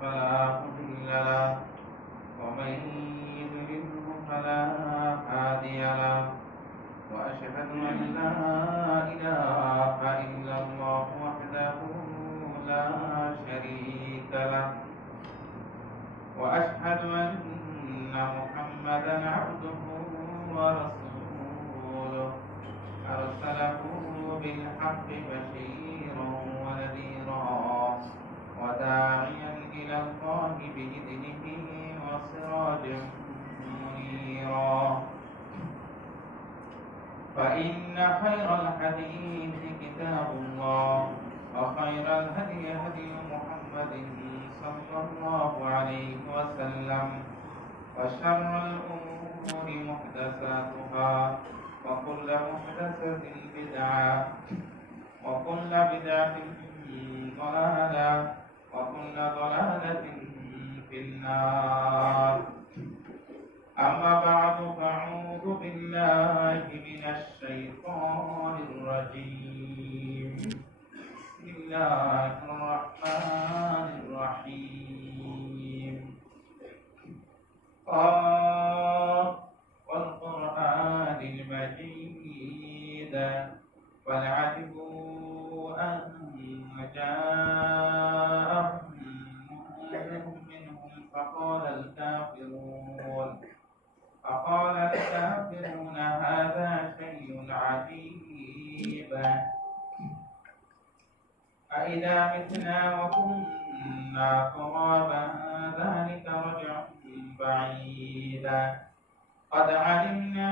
فلا مضل له ومن يضلله فلا هادي له وأشهد أن لا إله إلا الله وحده لا شريك له وأشهد أن محمدا عبده ورسوله أرسله بالحق بشيرا ونذيرا وداعيا إلى الله بإذنه وسراجا منيرا فإن خير الحديث كتاب الله وخير الهدي هدي محمد صلى الله عليه وسلم وشر الأمور محدثاتها وكل محدثة بدعة وكل بدعة ضلالة وكل ضلالة في النار أما بعد فأعوذ بالله من الشيطان الرجيم بسم الله الرحمن الرحيم قاف والقرآن المجيد بل عجبوا أن جاءهم منذر منهم فقال الكافرون هذا شيء عجيب أإذا متنا وكنا ترابا ذلك رجع بعيدا قد علمنا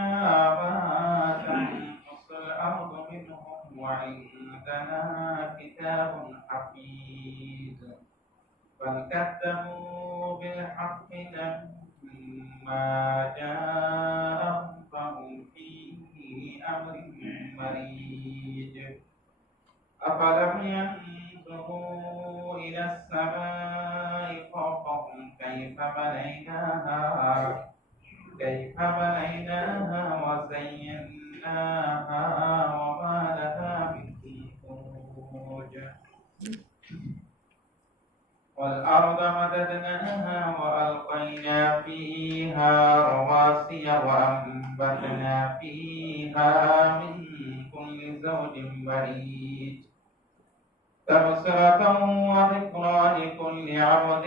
ما تنقص الأرض منهم وعندنا كتاب حفيظ بل كذبوا بالحق لما جاءهم فهم في أمر مريج أفلم ينظروا إلى السماء فوقهم كيف بنيناها وزيناها وما لها من فروج والأرض مددناها وألقينا فيها رواسي وأنبتنا فيها من كل زوج بريد تبصرة وذكرى لكل عبد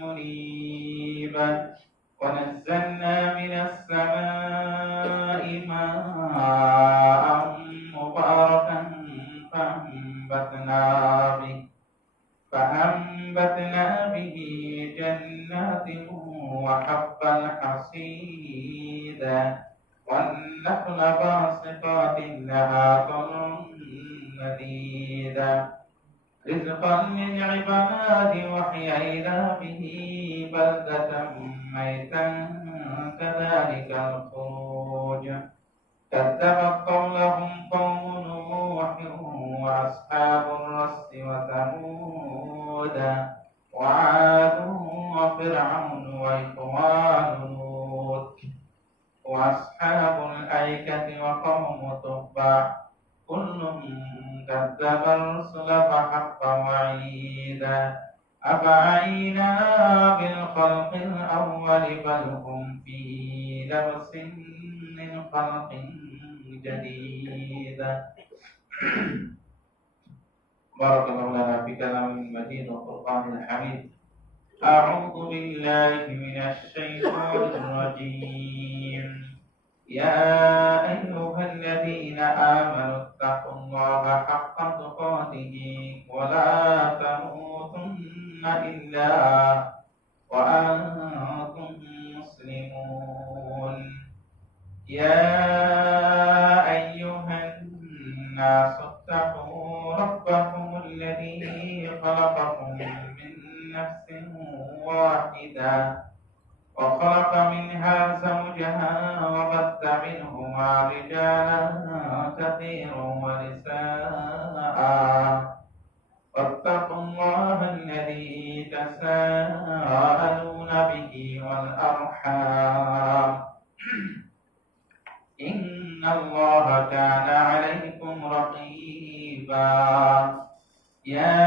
منيب ونزلنا من السماء ماء مباركا فأنبتنا به جنات وحب الحصيد والنخل باسقات لها طلع نضيد رزقا للعباد وحيينا به بلدة ميتا كذلك الخروج كذبت قولهم قوم نوح وأصحاب الرس وثمود وعاد وفرعون وإخوان لوط وأصحاب الأيكة وقوم تبع كل كذب الرسل فحق وعيدا أفعينا بالخلق الأول بل هم في لبس من خلق جديد بارك الله لنا في كلام المجيد والقرآن الحميد أعوذ بالله من الشيطان الرجيم يا أيها الذين آمنوا اتقوا الله حق تقاته ولا تموتن إلا وأنتم مسلمون يا أيها الناس اتقوا ربكم الذي خلقكم من نفس واحدة وخلق منها زوجها وبث منهما رجالا كثيرا ونساء واتقوا الله الذي تساءلون به والأرحام إن الله كان عليكم رقيبا يا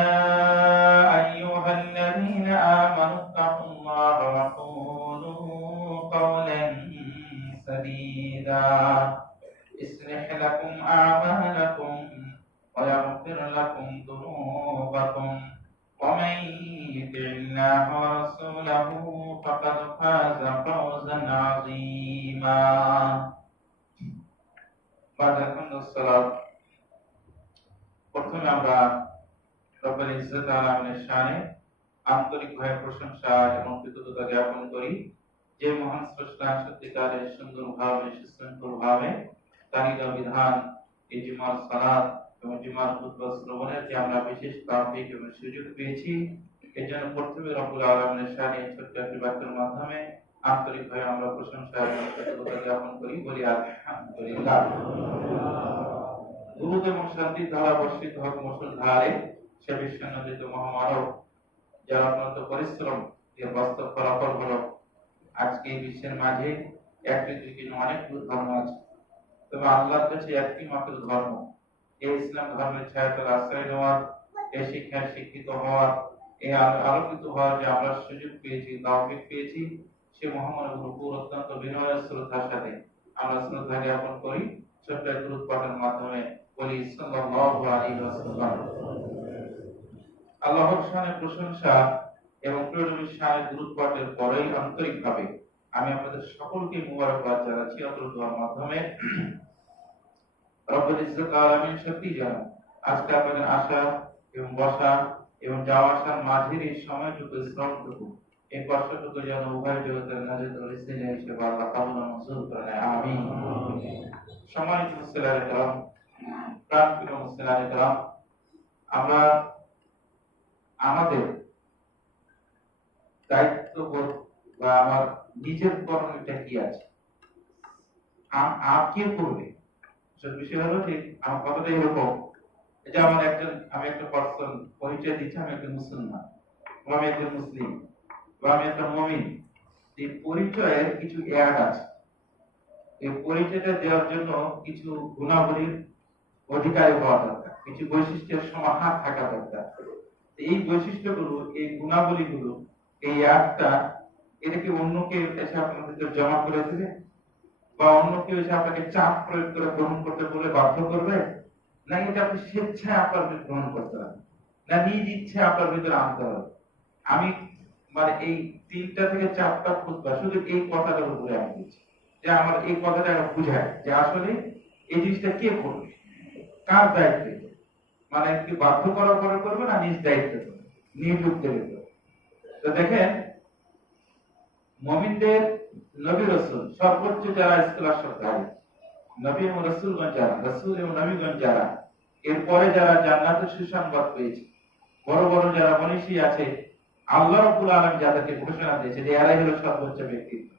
أيها أيها الذين آمنوا اتقوا الله وقولوا قولا سديدا يصلح لكم أعمالكم ويغفر لكم ذنوبكم ومن يطع الله ورسوله فقد فاز فوزا عظيما بعد الصلاة প্রথমে আমরা রব্বুল ইজ্জত আলামিনের শানে আন্তরিকভাবে প্রশংসা এবং কৃতজ্ঞতা জ্ঞাপন করি, যে মহান স্রষ্টা সত্যিকারের সুন্দরভাবে সুশৃঙ্খলভাবে তারিকা বিধান এই জুমার সালাত এবং জুমার খুতবা শ্রবণের যে আমরা বিশেষ তৌফিক এবং সুযোগ পেয়েছি, এর জন্য প্রথমে রব্বুল আলামিনের শানে ছোট্ট একটি বাক্যের মাধ্যমে আন্তরিকভাবে আমরা প্রশংসা এবং কৃতজ্ঞতা জ্ঞাপন করি, বলি আলহামদুলিল্লাহ। দুরূদ এবং শান্তির ধারা বর্ষিত হোক মুষলধারে সে বিশ্বনন্দিত মহামানব, যার অত্যন্ত পরিশ্রম যে বাস্তব ফলাফল হলো আজকে এই বিশ্বের মাঝে একটি দুটি অনেক ধর্ম আছে, তবে আল্লাহর কাছে একটি মাত্র ধর্ম, এই ইসলাম ধর্মের ছায়াতলে আশ্রয় নেওয়ার, এই শিক্ষায় শিক্ষিত হওয়ার, এই আলোকিত হওয়ার যে আমরা সুযোগ পেয়েছি, তৌফিক পেয়েছি, সে মহামানবের উপর অত্যন্ত বিনয় শ্রদ্ধার সাথে আমরা শ্রদ্ধা জ্ঞাপন করি। ছোট্ট দুরূদ পাঠের মাধ্যমে বলি সাল্লাল্লাহু আলাইহি ওয়াসাল্লাম। আল্লাহর শানে প্রশংসা এবং প্রিয় নবীর শানে দুরূদ পাঠের পরেই আন্তরিকভাবে আমি আপনাদের সকলকে মুবারকবাদ জানাচ্ছি অত্র দোয়ার মাধ্যমে। রব্বুল ইজ্জত আলামিন সত্যি জানেন আজকে আপনাদের আসা এবং বসা এবং যাওয়া আসার মাঝের এই সময়টুকু, শ্রমটুকু, এই কষ্টটুকু যেন উভয় জগতের নাজাত ও ইসলাম হিসেবে আল্লাহ কবুল ও মঞ্জুর করেন, আমিন। সম্মানিত মুসলিম کرام, প্রাণপ্রিয় মুসলিম کرام, আমরা আমাদের দায়িত্ববোধ বা আমার নিজের করণীয়টা কি আছে, কে করবে, বিষয় হলো ঠিক আমার কথাটা এরকম, এটা আমার আমি একটা পার্সন পরিচয় দিচ্ছি, আমি একজন মুসলমান, আমি একজন মুসলিম, আমি একটা মুমিন। এই পরিচয়ের কিছু অ্যাড আছে, এই পরিচয়টা দেওয়ার জন্য কিছু গুণাবলীর অধিকারী হওয়া দরকার, কিছু বৈশিষ্ট্যের সমাহার থাকা দরকার। এই বৈশিষ্ট্যগুলো, এই গুণাবলীগুলো, এই অ্যাডটা, এটা কি অন্য কেউ এসে আপনার ভিতরে জমা করে দেবে, বা অন্য কেউ এসে আপনাকে চাপ প্রয়োগ করে গ্রহণ করতে বলে বাধ্য করবে, না এটা আপনি স্বেচ্ছায় আপনার ভিতরে গ্রহণ করতে হবে, না নিজ ইচ্ছে আপনার ভিতরে আনতে হবে? আমি মানে এই 3টা থেকে 4টা খুতবা শুধু এই কথাটার উপরে আমি দিচ্ছি, যে আমার এই কথাটা বুঝায় যে আসলে এই জিনিসটা কে করবে, কার দায়িত্বে, মানে কি বাধ্য করার পরে করবে না নিজ দায়িত্বে করবে, নিজ উদ্যোগে করবে। তো দেখেন, মুমিনদের নবী রাসূল সর্বোচ্চ যারা স্কলারশিপধারী, নবী এবং রাসূলগণ যারা, রাসূল এবং নবীগণ যারা, এরপরে যারা জান্নাতের সুসংবাদ পেয়েছে, বড় বড় যারা মনীষী আছে, আল্লাহ রাব্বুল আলামিন যাদেরকে ঘোষণা দিয়েছে যে এরাই হলো সর্বোচ্চ ব্যক্তিত্ব,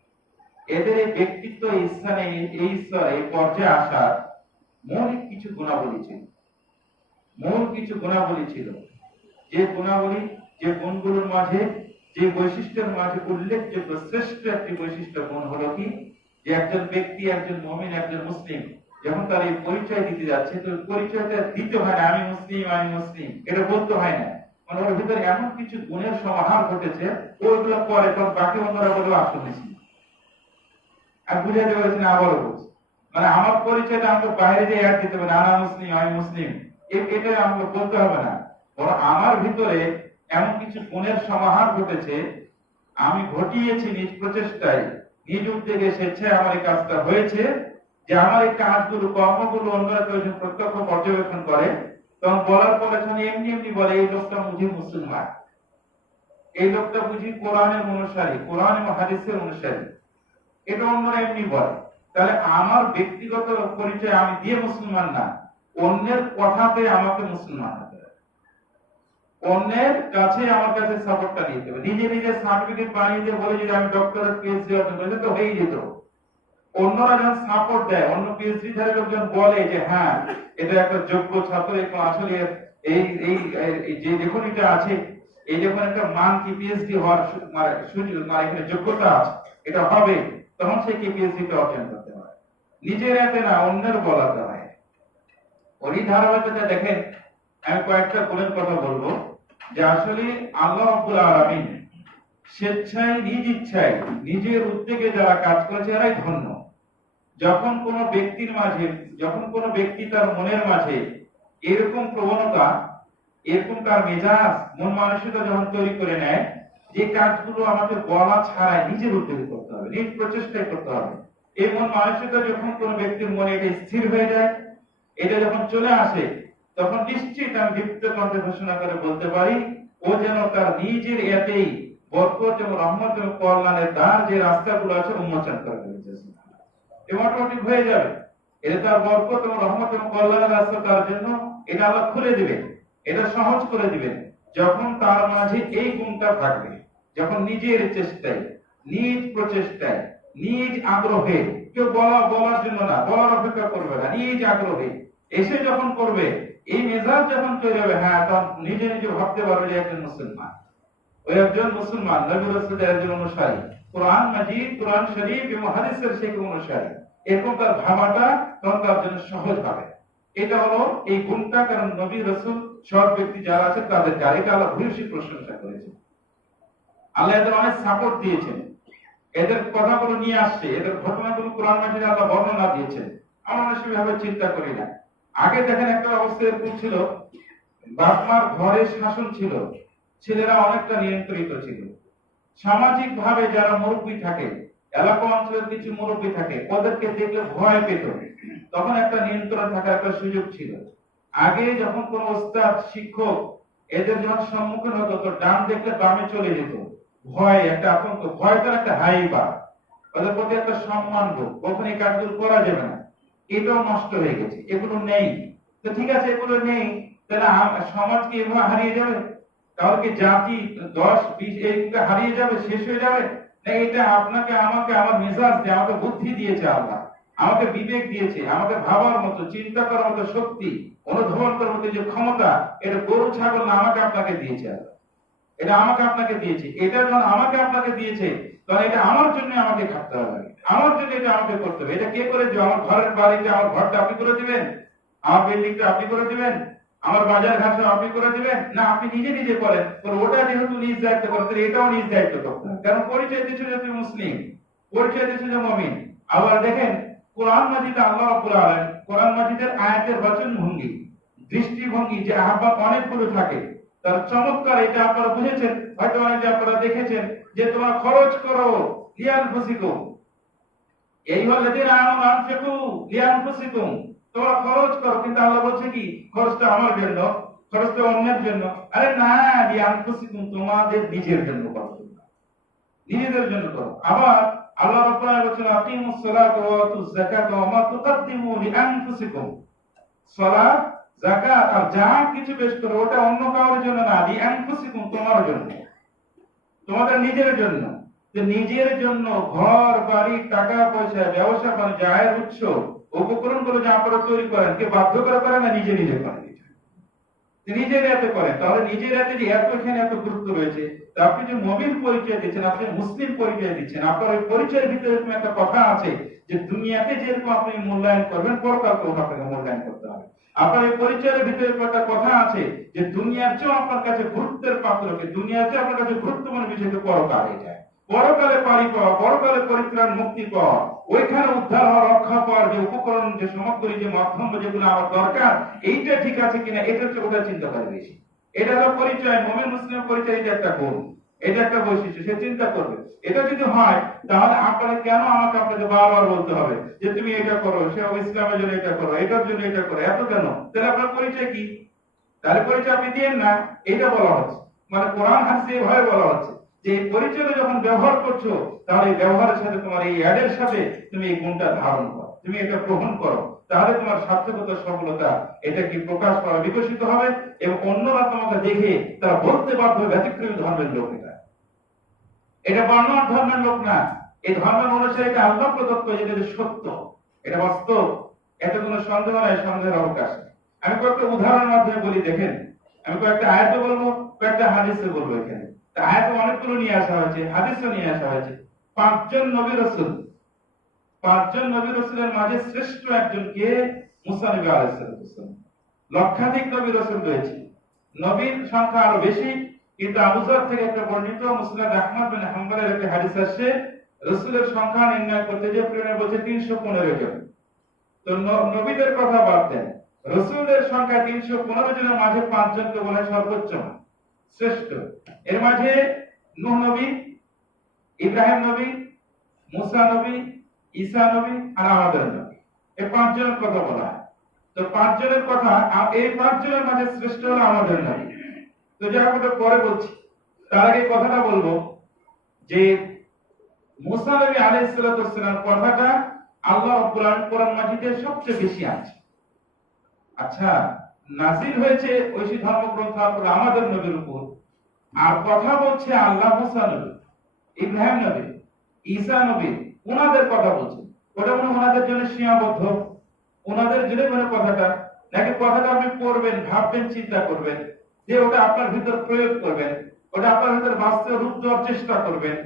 এদের এই ব্যক্তিত্ব, এই স্থানে, এই স্তরে, এই পর্যায়ে আসার মৌলিক কিছু গুণাবলী ছিল, মূল কিছু গুণাবলী ছিল, যে গুণাবলী, যে গুণগুলোর মাঝে, যে বৈশিষ্ট্যের মাঝে উল্লেখযোগ্য শ্রেষ্ঠ একটি বৈশিষ্ট্য গুণ হলো কি, যে একজন ব্যক্তি, একজন মুমিন, একজন মুসলিম যখন তার এই পরিচয় দিতে যাচ্ছে, তো পরিচয়টা দিতে হয় না আমি মুসলিম, আমি মুসলিম, এটা বলতে হয় না, মানে ওর ভিতরে এমন কিছু গুণের সমাহার ঘটেছে, ওইগুলো পরে তখন বাকি অন্যরা বলেও আসল মুসলিম। আর বুঝাতে পারছি না, আবারও বলছি, মানে আমার পরিচয়টা আমাকে বাইরে দিয়ে অ্যাড দিতে হবে না, আমি মুসলিম, আমি মুসলিম, এটা আমাকে বলতে হবে না, বরং আমার ভিতরে এমন কিছু গুণের সমাহার ঘটেছে, আমি ঘটিয়েছি নিজ প্রচেষ্টায়, নিজ উদ্যোগে, স্বেচ্ছায় আমার এই কাজটা হয়েছে, যে আমার এই কাজগুলো, কর্মগুলো অন্যরা প্রয়োজন প্রত্যক্ষ পর্যবেক্ষণ করে, তখন বলার পরে এমনি এমনি বলে এই লোকটা বুঝি মুসলমান, এই লোকটা বুঝি কোরআনের অনুসারী, কোরআন এবং হাদিসের অনুসারী, এটা অন্যরা এমনি বলে। তাহলে আমার ব্যক্তিগত পরিচয় আমি দিয়ে মুসলমান না, অন্যের কথাতে আমাকে মুসলমান হতে হবে, অন্যের কাছে আমার কাছে সাপোর্টটা নিতে হবে। নিজে নিজে সার্টিফিকেট বানিয়ে দিয়ে বলে যদি আমি ডক্টরেট পিএইচডি অর্জন করি তো হয়েই যেত, অন্যরা যখন সাপোর্ট দেয়, অন্য পিএইচডি ধারী লোকজন বলে যে হ্যাঁ এটা একটা যোগ্য ছাত্র, এবং আসলে এই এই যে দেখুন এটা আছে, এই যখন একটা মান কি পিএইচডি হওয়ার সুযোগ, মানে এখানে যোগ্যতা আছে, এটা হবে, তখন সে কি পিএইচডি টা অর্জন করতে পারে, নিজের এতে না অন্যের বলাতে হয়। ওই ধারাবাহিকতা দেখেন, আমি কয়েকটা গুণের কথা বলবো, যে আসলে আল্লাহ রাব্বুল আলামিন স্বেচ্ছায় নিজ ইচ্ছায় নিজের উদ্যোগে যারা কাজ করেছে এরাই ধন্য। যখন কোনো ব্যক্তির মাঝে, যখন কোনো ব্যক্তি তার মনের মাঝে এরকম প্রবণতা, এরকম তার মেজাজ, মন মানসিকতা যখন তৈরি করে নেয় যে কাজগুলো আমাকে বলা ছাড়াই নিজের উদ্যোগে করতে হবে, নিজ প্রচেষ্টায় করতে হবে, এই মন মানসিকতা যখন কোনো ব্যক্তির মনে এটা স্থির হয়ে যায়, এটা যখন চলে আসে, তখন নিশ্চিত আমি দীপ্ত কণ্ঠে ঘোষণা করে বলতে পারি ও যেন তার নিজের এতেই বরকত এবং রহমত এবং কল্যাণের দ্বার যে রাস্তাগুলো আছে উন্মোচন করে ফেলেছে, এবং অটোমেটিক হয়ে যাবে। এটা তার বরকত এবং রহমত এবং কল্যাণের রাস্তা তার জন্য এটা আল্লাহ খুলে দিবে, এটা সহজ করে দিবেন যখন তার মাঝে এই গুণটা থাকবে। যখন নিজের চেষ্টায়, নিজ প্রচেষ্টায়, নিজ আগ্রহে, কেউ বলার জন্য না, বলার অপেক্ষা করবে না, নিজ আগ্রহে এসে যখন করবে, এই মেজাজ যখন তৈরি হবে, হ্যাঁ তখন নিজে নিজে ভাবতে পারবে যে একজন মুসলমান, ওই একজন মুসলমান, নবী রাসূলের একজন অনুসারী, কোরআন মাজিদ, কোরআন শরীফ এবং হাদিসের সেই অনুসারী, এরকম তার ভাবাটা তখন তার জন্য সহজ হবে। এটা হলো এই গুণটা, কারণ নবী রাসূল সব ব্যক্তি যারা আছে তাদের যারা, এটা আল্লাহ ভূয়সী প্রশংসা করেছেন। আল্লাহ এদের অনেক সাপোর্ট দিয়েছেন, এদের কথাগুলো নিয়ে আসছে, এদের ঘটনাগুলো কোরআন মাজিদে আল্লাহ বর্ণনা দিয়েছেন। আমরা সেভাবে চিন্তা করি না। আগে দেখেন একটা অবস্থা এরকম ছিল, বাপ মার ঘরে শাসন ছিল, ছেলেরা অনেকটা নিয়ন্ত্রিত ছিল। সামাজিক ভাবে যারা মুরব্বী থাকে, এলাকা অঞ্চলের কিছু মুরব্বী থাকে, ওদেরকে দেখলে ভয় পেত, তখন একটা নিয়ন্ত্রণ থাকার একটা সুযোগ ছিল। আগে যখন কোন ওস্তাদ, শিক্ষক এদের যখন সম্মুখীন হতো, তো ডান দেখলে বামে চলে যেত, ভয়, একটা আতঙ্ক, ভয়টার একটা হাইবা, ওদের প্রতি একটা সম্মান বোধ, কখন এই কাজগুলো করা যাবে না, এটাও নষ্ট হয়ে গেছে, এগুলো নেই। তো ঠিক আছে, এগুলো নেই, তাহলে সমাজ কি এভাবে হারিয়ে যাবে? তাহলে কি জাতি 10-20 এইগুলো হারিয়ে যাবে, শেষ হয়ে যাবে? না, এটা আপনাকে আমাকে, আমার মেজাজ দিয়ে, আমাকে বুদ্ধি দিয়েছে আল্লাহ, আমাকে বিবেক দিয়েছে, আমাকে ভাবার মতো, চিন্তা করার মতো শক্তি, অনুধাবন করার মতো যে ক্ষমতা, এটা গরু ছাগল না, আমাকে আপনাকে দিয়েছে আল্লাহ, এটা আমাকে আপনাকে দিয়েছে। এটা যখন আমাকে আপনাকে দিয়েছে, তখন এটা আমার জন্য আমাকে খাটতে হবে, আমার জন্য এটা আমাকে করতে হবে। এটা কে করে দেবে? আমার ঘরের বাড়িটা, আমার ঘরটা আপনি করে দিবেন? আমার বিল্ডিংটা আপনি করে দিবেন? আমার বাজার ঘাট আপনি করে দিবেন? না, আপনি নিজে নিজে করেন। ওটা যেহেতু নিজ দায়িত্ব করতে, এটাও নিজ দায়িত্ব করতে হবে, কারণ পরিচয় দিচ্ছ যে তুমি মুসলিম, পরিচয় দিচ্ছ যে মুমিন। আবার দেখেন কোরআন মাজিদে আল্লাহ রাব্বুল আলামিন কোরআন মাজিদের আয়াতের বচন ভঙ্গি, দৃষ্টিভঙ্গি, যে আহ্বান অনেকগুলো থাকে, তার চমৎকার এটা আপনারা বুঝেছেন, হয়তো অনেকে আপনারা দেখেছেন, যে তোমরা খরচ করো লিয়ানফুসিকুম, এই ওয়াল্লাযীনা আমানু আনফিকু লিয়ানফুসিকুম, তোমরা খরচ করো, কিন্তু আল্লাহ বলছে কি খরচটা আমার জন্য, খরচটা অন্যের জন্য। আরে না, লিয়ানফুসিকুম তোমাদের নিজের জন্য করো, নিজেদের জন্য করো। আবার আল্লাহ রাব্বুল আলামিন বলেছেন আকিমুস সালাতা ওয়া আতুজ যাকাতা ওয়া মা তুকদ্দিমু লিআনফুসিকুম, সালাত, যাকাত আর যা কিছু পেশ করো, ওটা অন্য কারোর জন্য না, লিআনফুসিকুম তোমার জন্য, তোমাদের নিজের জন্য। যে নিজের জন্য ঘর বাড়ি, টাকা পয়সা, ব্যবসা বাণিজ্য, আয়ের উৎস, উপকরণ গুলো যে আপনারা তৈরি করেন, কে বাধ্য করে করেন না, নিজে নিজে করেন, নিজের এত করেন। তাহলে নিজের এতে যে এত, এখানে এত গুরুত্ব রয়েছে। আপনি যে মুমিন পরিচয় দিচ্ছেন, আপনি মুসলিম পরিচয় দিচ্ছেন, আপনার ওই পরিচয়ের ভিতরে এরকম একটা কথা আছে যে দুনিয়াতে যেরকম আপনি মূল্যায়ন করবেন, পরকালকেও আপনাকে মূল্যায়ন করতে হবে। আপনার এই পরিচয়ের ভিতরে একটা কথা আছে যে দুনিয়ার চেয়েও আপনার কাছে গুরুত্বের পাত্রকে, দুনিয়ার চেয়ে আপনার কাছে গুরুত্বপূর্ণ বিষয়কে পরকালে যায়, পরকালে পারি পাওয়া, পরকালে পরিত্রাণ মুক্তি পাওয়া, ওইখানে উদ্ধার হওয়া, রক্ষা পাওয়ার যে উপকরণ, যে সামগ্রী, যে মাধ্যম, যেগুলো আমার দরকার, এইটা ঠিক আছে কিনা, এটা হচ্ছে ওটা চিন্তা করে বেশি। এটা হলো পরিচয়, মুমিন মুসলিমের পরিচয়, এটা একটা গুণ, এটা একটা বৈশিষ্ট্য, সে চিন্তা করবে। এটা যদি হয়, তাহলে আপনাকে কেন আমাকে আপনাকে বারবার বলতে হবে যে তুমি এটা করো, সে ইসলামের জন্য এটা করো, এটার জন্য এটা করো, এত কেন? তাহলে আপনার পরিচয় কি? তাহলে পরিচয় আপনি দিয়েন না, এটা বলা হচ্ছে। মানে কোরআন হাদিসে এভাবে বলা হচ্ছে যে এই পরিচয় যখন ব্যবহার করছো, তাহলে এই ব্যবহারের সাথে, তোমার এই অ্যাডের সাথে তুমি এই গুণটা ধারণ করো, তুমি এটা গ্রহণ করো, তাহলে তোমার সার্থকতা, সফলতা, এটা কি প্রকাশ করা, বিকশিত হবে, এবং অন্যরা তোমাকে দেখে তারা বলতে বাধ্য হবে ব্যতিক্রমী ধর্মের লোক, এটা বানোয়ার ধর্মের লোক না, এই ধর্মের অনুসারে এটা আল্লাহ প্রদত্ত, যেটা সত্য, এটা বাস্তব, এতে কোনো সন্দেহ নাই, সন্দেহের অবকাশ নেই। আমি কয়েকটা উদাহরণের মাধ্যমে বলি, দেখেন, আমি কয়েকটা আয়াত বলবো, কয়েকটা হাদিসে বলবো। এখানে আয়াত অনেকগুলো নিয়ে আসা হয়েছে, হাদিসও নিয়ে আসা হয়েছে। পাঁচজন নবী রাসূল, পাঁচজন নবী রাসূলের মাঝে শ্রেষ্ঠ একজন কে? মুসা নবী আলাইহিস সালাম। লক্ষাধিক নবী রাসূল রয়েছে, নবীর সংখ্যা আরো বেশি, কিন্তু আবু যর থেকে একটা বর্ণিত মুসনাদ আহমদ বিন হাম্বলের একটা হাদিস আসছে, রাসূলের সংখ্যা নির্ণয় করতে যে প্রেরণা বলছে 315 জন। তো নবীদের কথা বাদ দেন, রাসূলের সংখ্যা 315 জনের মাঝে 5 জনকে বলা হয় সর্বোচ্চ, শ্রেষ্ঠ। এর মাঝে নূহ নবী, ইব্রাহিম নবী, মুসা নবী, ঈসা নবী আর আমাদের নবী, এই 5 জনের কথা বলা হয়। তো 5 জনের কথা, আর এই 5 জনের মাঝে শ্রেষ্ঠ হলো আমাদের নবী। তো যা আমরা পরে বলছি, তার আগে কথাটা বলবো যে মুসা নবী আলাইহিস সালাতু ওয়াস সালাম কথাটা আল্লাহ রাব্বুল আলামিন কোরআন মাজিদে সবচেয়ে বেশি আছে। আচ্ছা, নাজিল হয়েছে ঐশী ধর্মগ্রন্থ আমাদের নবীর উপর, আর কথা বলছে আল্লাহ মুসা নবী, ইব্রাহিম নবী, ঈসা নবী, ওনাদের কথা বলছে। ওটা মনে ওনাদের জন্য সীমাবদ্ধ, ওনাদের জন্য মনে কথাটা, নাকি কথাটা আপনি পড়বেন, ভাববেন, চিন্তা করবেন, যে ওটা আপনার ভিতর প্রয়োগ করবেন, ওটা আপনার ভিতর বাস্তব রূপ দেওয়ার চেষ্টা করবেন,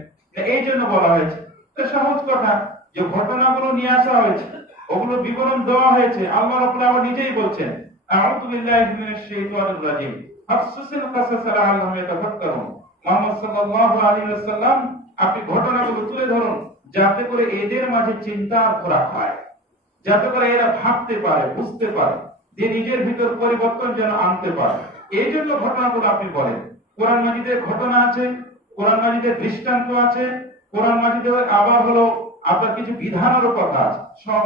এই জন্য বলা হয়েছে। তো সহজ কথা, যে ঘটনাগুলো নিয়ে আসা হয়েছে, ওগুলো বিবরণ দেওয়া হয়েছে। আল্লাহ রাব্বুল আলামিন নিজেই বলছেন, আউযু বিল্লাহি মিনাশ শাইতানির রাজিম, ফাসসিল কাসাস লাআল্লাহুম ইয়াতাফাক্কারুন। মুহাম্মদ সাল্লাল্লাহু আলাইহি ওয়াসাল্লাম, আপনি ঘটনাগুলো তুলে ধরুন, যাতে করে এদের মাঝে চিন্তার খোরাক হয়, যাতে করে এরা ভাবতে পারে, বুঝতে পারে, যে নিজের ভিতর পরিবর্তন যেন আনতে পারে। এই জন্য ঘটনাগুলো আপনি বলেন। কোরআন মাজিদে ঘটনা আছে, কোরআন মাজিদে দৃষ্টান্ত আছে, কোরআন মাজিদে আবার হলো আপনার কিছু বিধানেরও কথা আছে,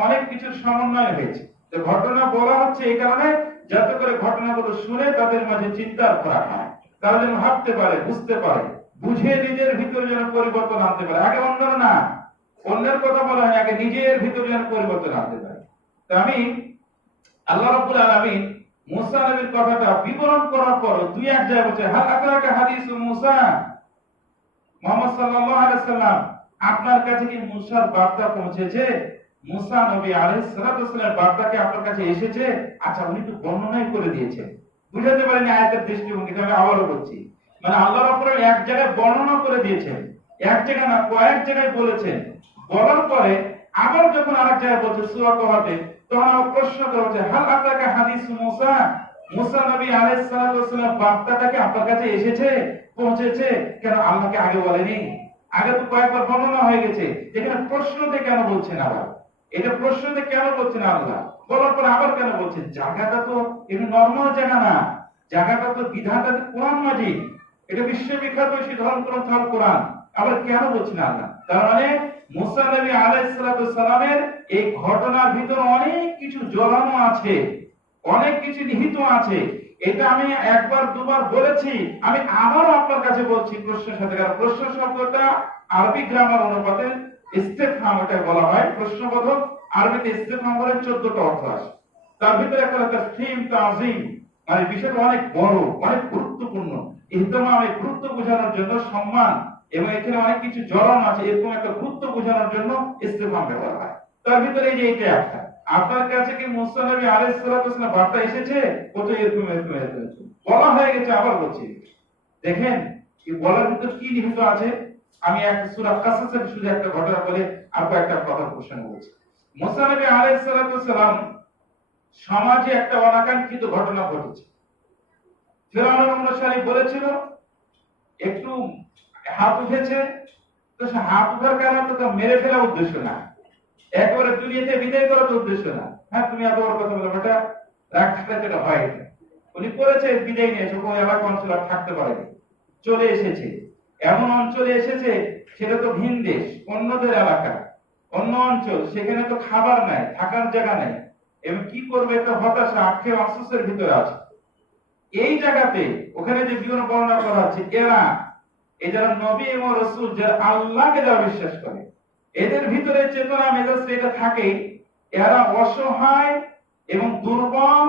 অনেক কিছুর সমন্বয় হয়েছে। তো ঘটনা বলা হচ্ছে এই কারণে, যাতে করে ঘটনাগুলো শুনে তাদের মাঝে চিন্তার খোরাক হয়, তারা যেন ভাবতে পারে, বুঝতে পারে, বুঝে নিজের ভিতরে যেন পরিবর্তন আনতে পারে। আগে অন্যরা না, অন্যের কথা বলা হয়, আগে নিজের ভিতরে যেন পরিবর্তন আনতে পারে। তো আমি আল্লাহ রাব্বুল আলামিন মুসা নবীর কথাটা বিবরণ করার পর দুই এক জায়গায় বলছে, হাল আতাকা হাদিসু মুসা, মুহাম্মদ সাল্লাল্লাহু আলাইহি সাল্লাম, আপনার কাছে কি মুসার বার্তা পৌঁছেছে? মুসা নবী আলাইহিস সালাতু ওয়াস সালামের বার্তা কি আপনার কাছে এসেছে? আচ্ছা, উনি তো বর্ণনাই করে দিয়েছেন, বুঝাতে পারেনি আয়াতের দৃষ্টিভঙ্গিতে। আমি আবারও বলছি, মানে আল্লাহ রাব্বুল আলামিন এক জায়গায় বর্ণনা করে দিয়েছেন, এক জায়গায় না কয়েক জায়গায় বলেছেন। বলার পরে আবার যখন আরেক জায়গায় বলছে সূরা তাওবাতে, তখন আবার প্রশ্ন করা হচ্ছে, হাল আতাকা হাদিসু মুসা, মুসা নবী আলাইহিস সালাতু ওয়াস সালাম বার্তাটা কি আপনার কাছে এসেছে, পৌঁছেছে? কেন আল্লাহকে আগে বলেনি? আগে তো কয়েকবার বর্ণনা হয়ে গেছে, এখানে প্রশ্নতে কেন বলছেন আবার? এটা প্রশ্নতে কেন বলছেন আল্লাহ? বলার পর আবার কেন বলছেন? জায়গাটা তো এটা নরমাল জায়গা না, জায়গাটা তো বিধানটা তো কোরআন মাজিদ, এটা বিশ্ববিখ্যাত সেই ধর্মগ্রন্থ আল কোরআন। আবার কেন বলছেন আল্লাহ? তার মানে মুসা নবী আলাইহিস সালাতু সালামের এই ঘটনার ভিতর অনেক কিছু জড়ানো আছে, অনেক কিছু নিহিত আছে। এটা আমি একবার দুবার বলেছি, আমি আবারও আপনার কাছে বলছি প্রশ্নের সাথে। কারণ প্রশ্ন শব্দটা আরবি গ্রামার অনুপাতে ইস্তেফহাম এটা বলা হয়, প্রশ্নবোধক। আরবিতে ইস্তেফহাম বলে 14টা অর্থ আসে, তার ভিতরে একটা তাফহিম, তাযীম, মানে বিষয়টা অনেক বড়, অনেক গুরুত্বপূর্ণ। ইহতিমাম, এই গুরুত্ব বোঝানোর জন্য, সম্মান, এবং এখানে অনেক কিছু জড়ানো আছে, এরকম একটা গুরুত্ব বোঝানোর জন্য ইস্তেফহাম ব্যবহার হয়। তার ভিতরে এই যে এটা একটা, আপনার কাছে কি মুসা নবী আলাইহিস সালাতু ওয়াস সালাম বার্তা এসেছে? কত এরকম এরকম এরকম বলা হয়ে গেছে। আবার বলছি, দেখেন এই বলার ভিতর কি নিহিত আছে। আমি একটা সূরা কাসাসের শুধু একটা ঘটনা বলে আর কয়েকটা কথা প্রশ্ন বলছি। মুসা নবী আলাইহিস সালাতু ওয়াস সালাম সমাজে একটা অনাকাঙ্ক্ষিত ঘটনা ঘটেছে। ফিরআউনের অনুসারী বলেছিল, একটু হাত উঠেছে, তো সে হাত উঠার কারণে তো মেরে ফেলা উদ্দেশ্য না, একেবারে দুনিয়াতে বিদায় করার উদ্দেশ্য না। হ্যাঁ, তুমি এত বড় কথা বলো, বেটা রাগ থাকলে যেটা হয় এটা উনি করেছে, বিদায় নিয়ে এসে কোন এলাকা অঞ্চল আর থাকতে পারেনি, চলে এসেছে। এমন অঞ্চলে এসেছে সেটা তো ভিন দেশ, অন্যদের এলাকা, অন্য অঞ্চল, সেখানে তো খাবার নাই, থাকার জায়গা নাই, এবং কি করবে, একটা হতাশা, আক্ষেপ, আফসোসের ভিতরে আছে। এই জায়গাতে ওখানে যে বিভিন্ন বর্ণনা করা হচ্ছে, এরা এই যারা নবী এবং রাসূল, যারা আল্লাহকে যারা বিশ্বাস করে, এদের ভিতরে চেতনা মেজাজ এটা থাকে, এরা অসহায় এবং দুর্বল,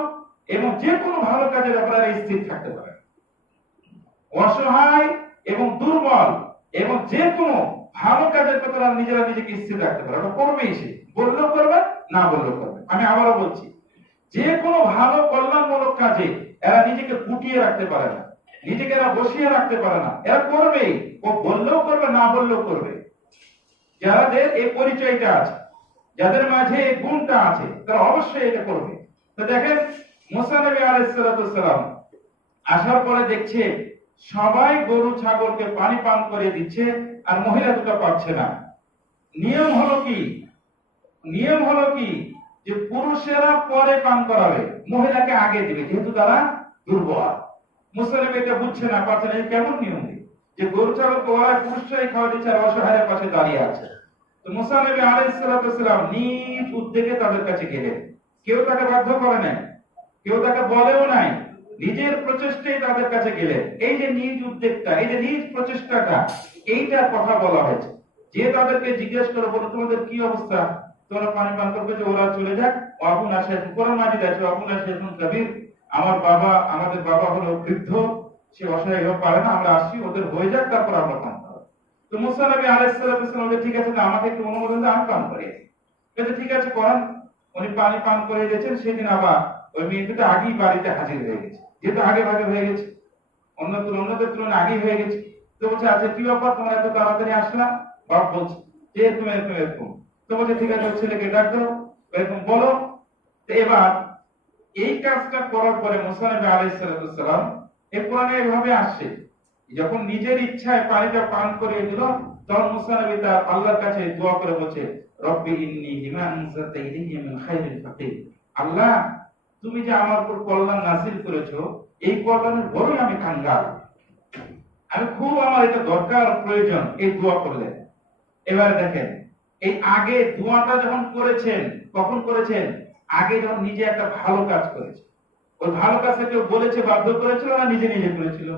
এবং যে কোনো ভালো কাজের ব্যাপারে স্থির থাকতে পারে। অসহায় এবং দুর্বল, এবং যে কোনো ভালো কাজের ব্যাপারে নিজেরা নিজেকে স্থির রাখতে পারে, ওটা করবেই, সে বললেও করবে, না বললেও করবে। আমি আবারও বলছি, যে কোনো ভালো কল্যাণমূলক কাজে এরা নিজেকে গুটিয়ে রাখতে পারে না, নিজেকে এরা বসিয়ে রাখতে পারে না, এরা করবেই, ও বললেও করবে, না বললেও করবে। যাদের এই পরিচয়টা আছে, যাদের মাঝে এই গুণটা আছে, তারা অবশ্যই এটা করবে। তো দেখেন, মুসা নবী আলাইহিস সালাতু ওয়াস সালাম আসার পরে দেখছে সবাই গরু ছাগলকে পানি পান করে দিচ্ছে, আর মহিলা দুটো পাচ্ছে না। নিয়ম হলো কি, নিয়ম হলো কি যে পুরুষেরা পরে পান করাবে, মহিলাকে আগে দিবে, যেহেতু তারা দুর্বল। মুসলিম এটা বুঝছে না, পারছে না, কেমন নিয়ম যে গরু ছাগলকে ওরা পুরুষরাই খাওয়া দিচ্ছে আর অসহায়ের পাশে দাঁড়িয়ে আছে। তো মুসা নবী আলাইহিস সালাম নিজ উদ্যোগে তাদের কাছে গেলেন। কেউ তাকে বাধ্য করে নাই, কেউ তাকে বলেও নাই, নিজের প্রচেষ্টায় তাদের কাছে গেলেন। এই যে নিজ উদ্যোগটা, এই যে নিজ প্রচেষ্টাটা, এইটার কথা বলা হয়েছে। যে তাদেরকে জিজ্ঞেস করে বলো তোমাদের কি অবস্থা, তোমরা পানি পান করবে, যে ওরা চলে যাক, অবুন আসে, কোরআন মাজিদ আছে, অবুন আসে কবির, আমাদের বাবা হলো বৃদ্ধ, সে অসহায় হয়ে পারে না, আমরা আসি, ওদের হয়ে যাক, তারপর আমরা পান করব। তো মুসা নবী আলাইহিস সালাম ঠিক আছে, আমাকে একটু অনুমোদন দেন, আমি পান করি। ঠিক আছে করেন। উনি পানি পান করে দিয়েছেন। সেদিন আবার ওই মেয়ে দুটো আগেই বাড়িতে হাজির হয়ে গেছে, যেহেতু আগে ভাগে হয়ে গেছে, অন্যদের তুলনায় আগেই হয়ে গেছে। তো বলছে আচ্ছা কি ব্যাপার, তোমরা এত তাড়াতাড়ি আসলা? বাপ বলছে যে এরকম এরকম এরকম। তো বলছে ঠিক আছে, ছেলেকে ডাক দাও, এরকম বলো। তো এবার এই কাজটা করার পরে মুসা নবী আলাইহিস সালাম, এই কোরআনে এভাবে আসছে, যখন নিজের ইচ্ছায় পানিটা পান করিয়ে দিল, তখন মুসা নবী তার আল্লাহর কাছে দোয়া করে বলছে রব্বি ইন্নী লিমা আনজালতা ইলাইয়া মিন খাইরিন ফাকির। আল্লাহ, তুমি যে আমার উপর কল্যাণ নাযিল করেছো, এই কল্যাণের বড়ই আমি কাঙ্গাল, আমি খুব, আমার এটা দরকার, প্রয়োজন। এই দোয়া করলেন। এবার দেখেন, এই আগে দোয়াটা যখন করেছেন, কখন করেছেন? আগে যখন নিজে একটা ভালো কাজ করেছে। ওই ভালো কাজটা কেউ বলেছে, বাধ্য করেছিল, না নিজে নিজে করেছিল?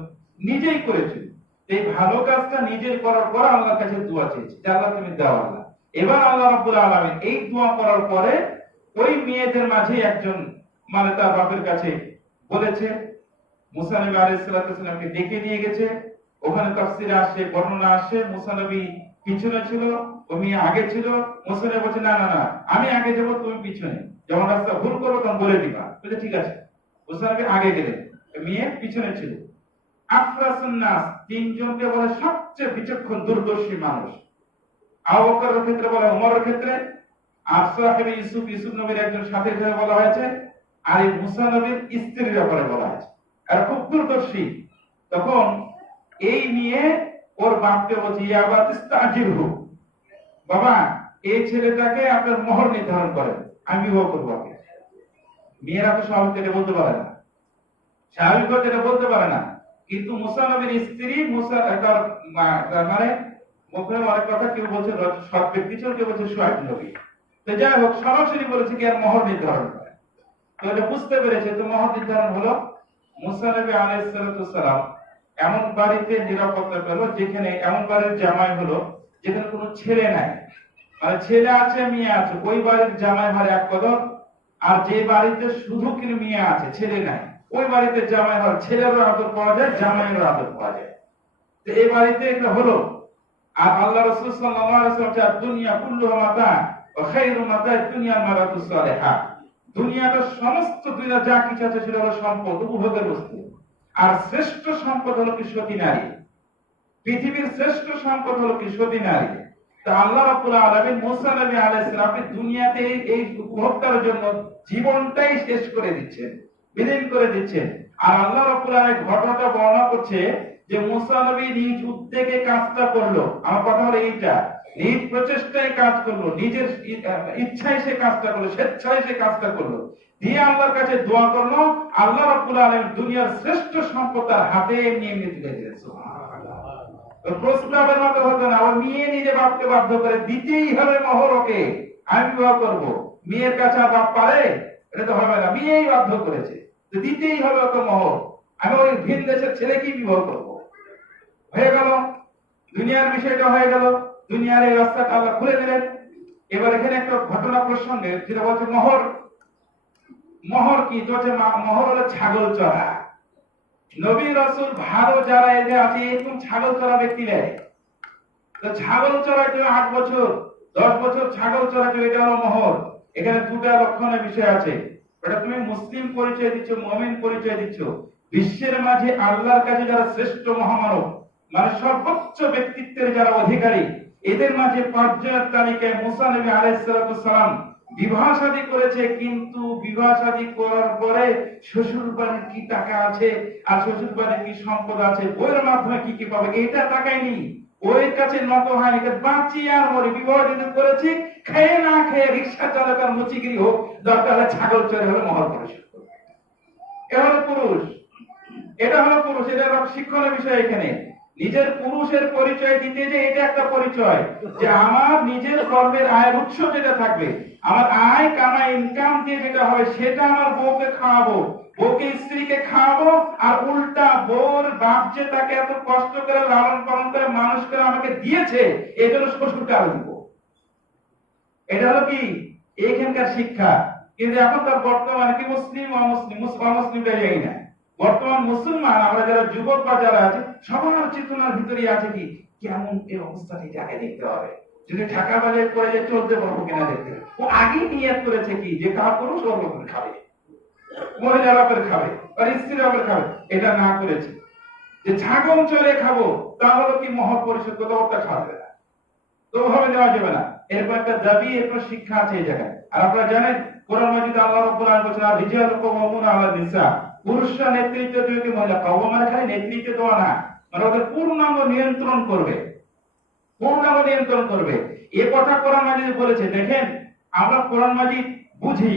নিজেই করেছিল। এই ভালো কাজটা নিজের করার পর আল্লাহর কাছে দোয়া চেয়েছে যে আল্লাহ তুমি দাও আল্লাহ। এবার আল্লাহ রাব্বুল আলামিন এই দোয়া করার পরে ওই মেয়েদের মাঝে একজন, মানে তার বাপের কাছে বলেছে, মুসা নবী আলাইহিস সালামকে ডেকে নিয়ে গেছে। ওখানে তাফসীরে আসে, বর্ণনা আসে, মুসা নবী পিছনে ছিল, ও মেয়ে আগে ছিল। মুসা নবী বলছে না না না, আমি আগে যাব, তুমি পিছনে, যখন রাস্তা ভুল করো তখন বলে দিবা। বলে ঠিক আছে। মুসা নবী আগে গেলেন, মেয়ে পিছনে ছিল। আফরাসুন নাস, তিনজনকে বলে সবচেয়ে বিচক্ষণ দূরদর্শী মানুষ। আবু বকরের ক্ষেত্রে বলা, ওমরের ক্ষেত্রে, আর সাহেবে ইউসুফ নবীর একজন সাথীর ক্ষেত্রে বলা হয়েছে, আর এই মুসা নবীর স্ত্রীর ব্যাপারে বলা হয়েছে। আর খুব দূরদর্শী। তখন এই নিয়ে ওর বাপকে বলছে ইয়া আবা ইস্তাজিরহু, বাবা এই ছেলেটাকে আপনার মোহর নির্ধারণ করেন, আমি বিবাহ করবো ওকে। মেয়েরা তো স্বাভাবিক এটা বলতে পারে না, স্বাভাবিকভাবে এটা বলতে পারে না। কিন্তু মুসা নবীর স্ত্রী, মুসা তার মানে মুখে অনেক কথা, কেউ বলছে সৎ ব্যক্তি ছিল, কেউ বলছে সুহাইব নবী। তো যাই হোক, সরাসরি বলেছে কি আর মোহর নির্ধারণ করে। তো এটা বুঝতে পেরেছে। তো মোহর নির্ধারণ হলো, মুসা নবী আলাইহিস সালাম এমন বাড়িতে নিরাপত্তা পেল, যেখানে এমন বাড়ির জামাই হলো যেখানে কোনো ছেলে নাই, মানে ছেলে আছে মেয়ে আছে, ওই বাড়ির জামাই হয় এক কদর। আর যে বাড়িতে শুধু কিন্তু মেয়ে আছে, ছেলে নাই, ওই বাড়িতে জামাই হয়, ছেলেরও আদর পাওয়া যায়, জামাইয়েরও আদর পাওয়া যায়। তো এই বাড়িতে এটা হলো। আর আল্লাহ রাসূল সাল্লাল্লাহু আলাইহি ওয়াসাল্লাম বলেছেন দুনিয়া কুল্লুহা মাতা ওয়া খায়রু মাতা দুনিয়া মারাতুস সালিহা। দুনিয়াটা সমস্ত, দুনিয়া যা কিছু আছে সেটা হলো সম্পদ, উপভোগের বস্তু। আর শ্রেষ্ঠ সম্পদ হলো কি? সতী নারী। পৃথিবীর শ্রেষ্ঠ সম্পদ হলো কি? সতী নারী। তা আল্লাহ রাব্বুল আলামিন মুসা নবী আলাইহিস সালামকে দুনিয়াতে এই উপভোক্তার জন্য জীবনটাই শেষ করে দিচ্ছেন, বিলীন করে দিচ্ছেন। আর আল্লাহ রাব্বুল আলামিন ঘটনাটা বর্ণনা করছে যে মুসা নবী নিজ উদ্যোগে কাজটা করলো। আমার কথা হলো এইটা, নিজ প্রচেষ্টায় কাজ করলো, নিজের ইচ্ছায় সে কাজটা করলো, স্বেচ্ছায় সে কাজটা করলো, দিয়ে আল্লাহর কাছে দোয়া করলো। আল্লাহ রাব্বুল আলামিন দুনিয়ার শ্রেষ্ঠ সম্পদ তার হাতে নিয়ে তুলে দিলেন। সুবহানাল্লাহ। প্রস্তাবের মতো হতো না, ওর মেয়ে নিজে বাপকে বাধ্য করে দিতেই হবে মোহর, ওকে আমি বিবাহ করবো। মেয়ের কাছে আর বাপ পারে? এটা তো হবে না, মেয়েই বাধ্য করেছে, তো দিতেই হবে ওকে মোহর। আমি ওই ভিন দেশের ছেলেকেই বিবাহ করবো। হয়ে গেল, দুনিয়ার বিষয়টা হয়ে গেল, দুনিয়ার এই রাস্তাটা আল্লাহ খুলে দিলেন। এবার এখানে একটা ঘটনা প্রসঙ্গে, যেটা বলছে মোহর। মোহর কি? তো মোহর হলো ছাগল চড়া। নবী রাসূল ভালো যারা এদের আছে, এরকম ছাগল চড়া ব্যক্তি নেই। তো ছাগল চড়ার জন্য 8 বছর 10 বছর ছাগল চড়ার জন্য, এটা হলো মোহর। এখানে দুটা লক্ষণের বিষয় আছে। এটা তুমি মুসলিম পরিচয় দিচ্ছ, মুমিন পরিচয় দিচ্ছ। বিশ্বের মাঝে আল্লাহর কাছে যারা শ্রেষ্ঠ মহামানব, মানে সর্বোচ্চ ব্যক্তিত্বের যারা অধিকারী, এদের মাঝে 5 জনের তালিকায় মুসা নবী আলাইহিস সালাম বিবাহ শাদী করেছে, কিন্তু বিবাহ শাদী করার পরে শ্বশুর বাড়ির কি টাকা আছে আর শ্বশুর বাড়ির কি সম্পদ আছে, বইয়ের মাধ্যমে কি কি পাবে এটা তাকায়নি। ওই কাছে নত হয়নি, বাঁচি আর মরি, বিবাহ যদি করেছি খেয়ে না খেয়ে রিক্সা চালক আর মুচিগিরি হোক, দরকার হলে ছাগল চড়ে হলে মহল পরিশোধ করবে। এ হলো পুরুষ, এটা হলো পুরুষ। এটা হলো শিক্ষণের বিষয়। এখানে নিজের পুরুষের পরিচয় দিতে যে এটা একটা পরিচয় যে আমার নিজের কর্মের আয়ের উৎস যেটা থাকবে, আমার আয় কামাই ইনকাম দিয়ে যেটা হবে সেটা আমার বউকে খাওয়াবো, বউকে স্ত্রীকে খাওয়াবো, আর উল্টা বউর বাপ যে তাকে এত কষ্ট করে লালন পালন করে মানুষ করে আমাকে দিয়েছে, এই জন্য শ্বশুরকে আরো দিব। এটা হলো কি এখানকার শিক্ষা। কিন্তু এখন তার বর্তমানে কি মুসলিম অমুসলিম অমুসলিম যাই না, বর্তমান মুসলমান আমরা যারা যুবক বা যারা আছে সবার চেতনার ভিতরে আছে কি কেমন এই অবস্থাটি যাকে দেখতে হবে, যদি ঢাকা বাজার করে যে চলতে পারবো কিনা দেখতে হবে। ও আগেই নিয়ত করেছে কি যে কাজ পুরুষ ওর করে খাবে, মহিলারা করে খাবে আর স্ত্রীরা করে খাবে, এটা না করেছে যে ছাগল চলে খাবো, তাহলে কি মহৎ পরিষদ কোথাও খাবে না, তো ভাবে নেওয়া যাবে না। এরপর একটা দাবি, এরপর শিক্ষা আছে এই জায়গায়। আর আপনারা জানেন কোরআন মাজিদে আল্লাহ রাব্বুল আলামিন বলেছেন আর রিজালু কাওয়ামুনা আলা নিসা, পুরুষরা নেতৃত্ব দেবে, মহিলা কাওয়াম মানে খালি নেতৃত্ব দেওয়া না, মানে ওদের পূর্ণাঙ্গ নিয়ন্ত্রণ করবে, পূর্ণাঙ্গ নিয়ন্ত্রণ করবে। এই কথা কোরআন মাজিদে বলেছে। দেখেন আমরা কোরআন মাজিদ বুঝি,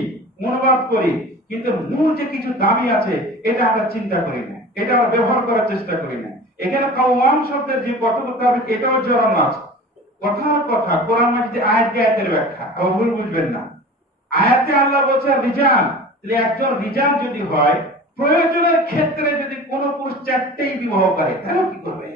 অনুবাদ করি, কিন্তু মূল যে কিছু দাবি আছে এটা আমরা চিন্তা করি না, এটা আমরা ব্যবহার করার চেষ্টা করি না। এখানে কাওয়াম শব্দের যে কতটুকু এটাও জড়ানো আছে। কথার কথা কোরআন মাজিদে আয়াতের ব্যাখ্যা, আবার ভুল বুঝবেন না। আয়াতে আল্লাহ বলছে রিজাল, তাহলে একজন রিজাল যদি হয়, প্রয়োজনের ক্ষেত্রে যদি কোন পুরুষ চারটেই বিবাহ করে তাহলে কি করবে?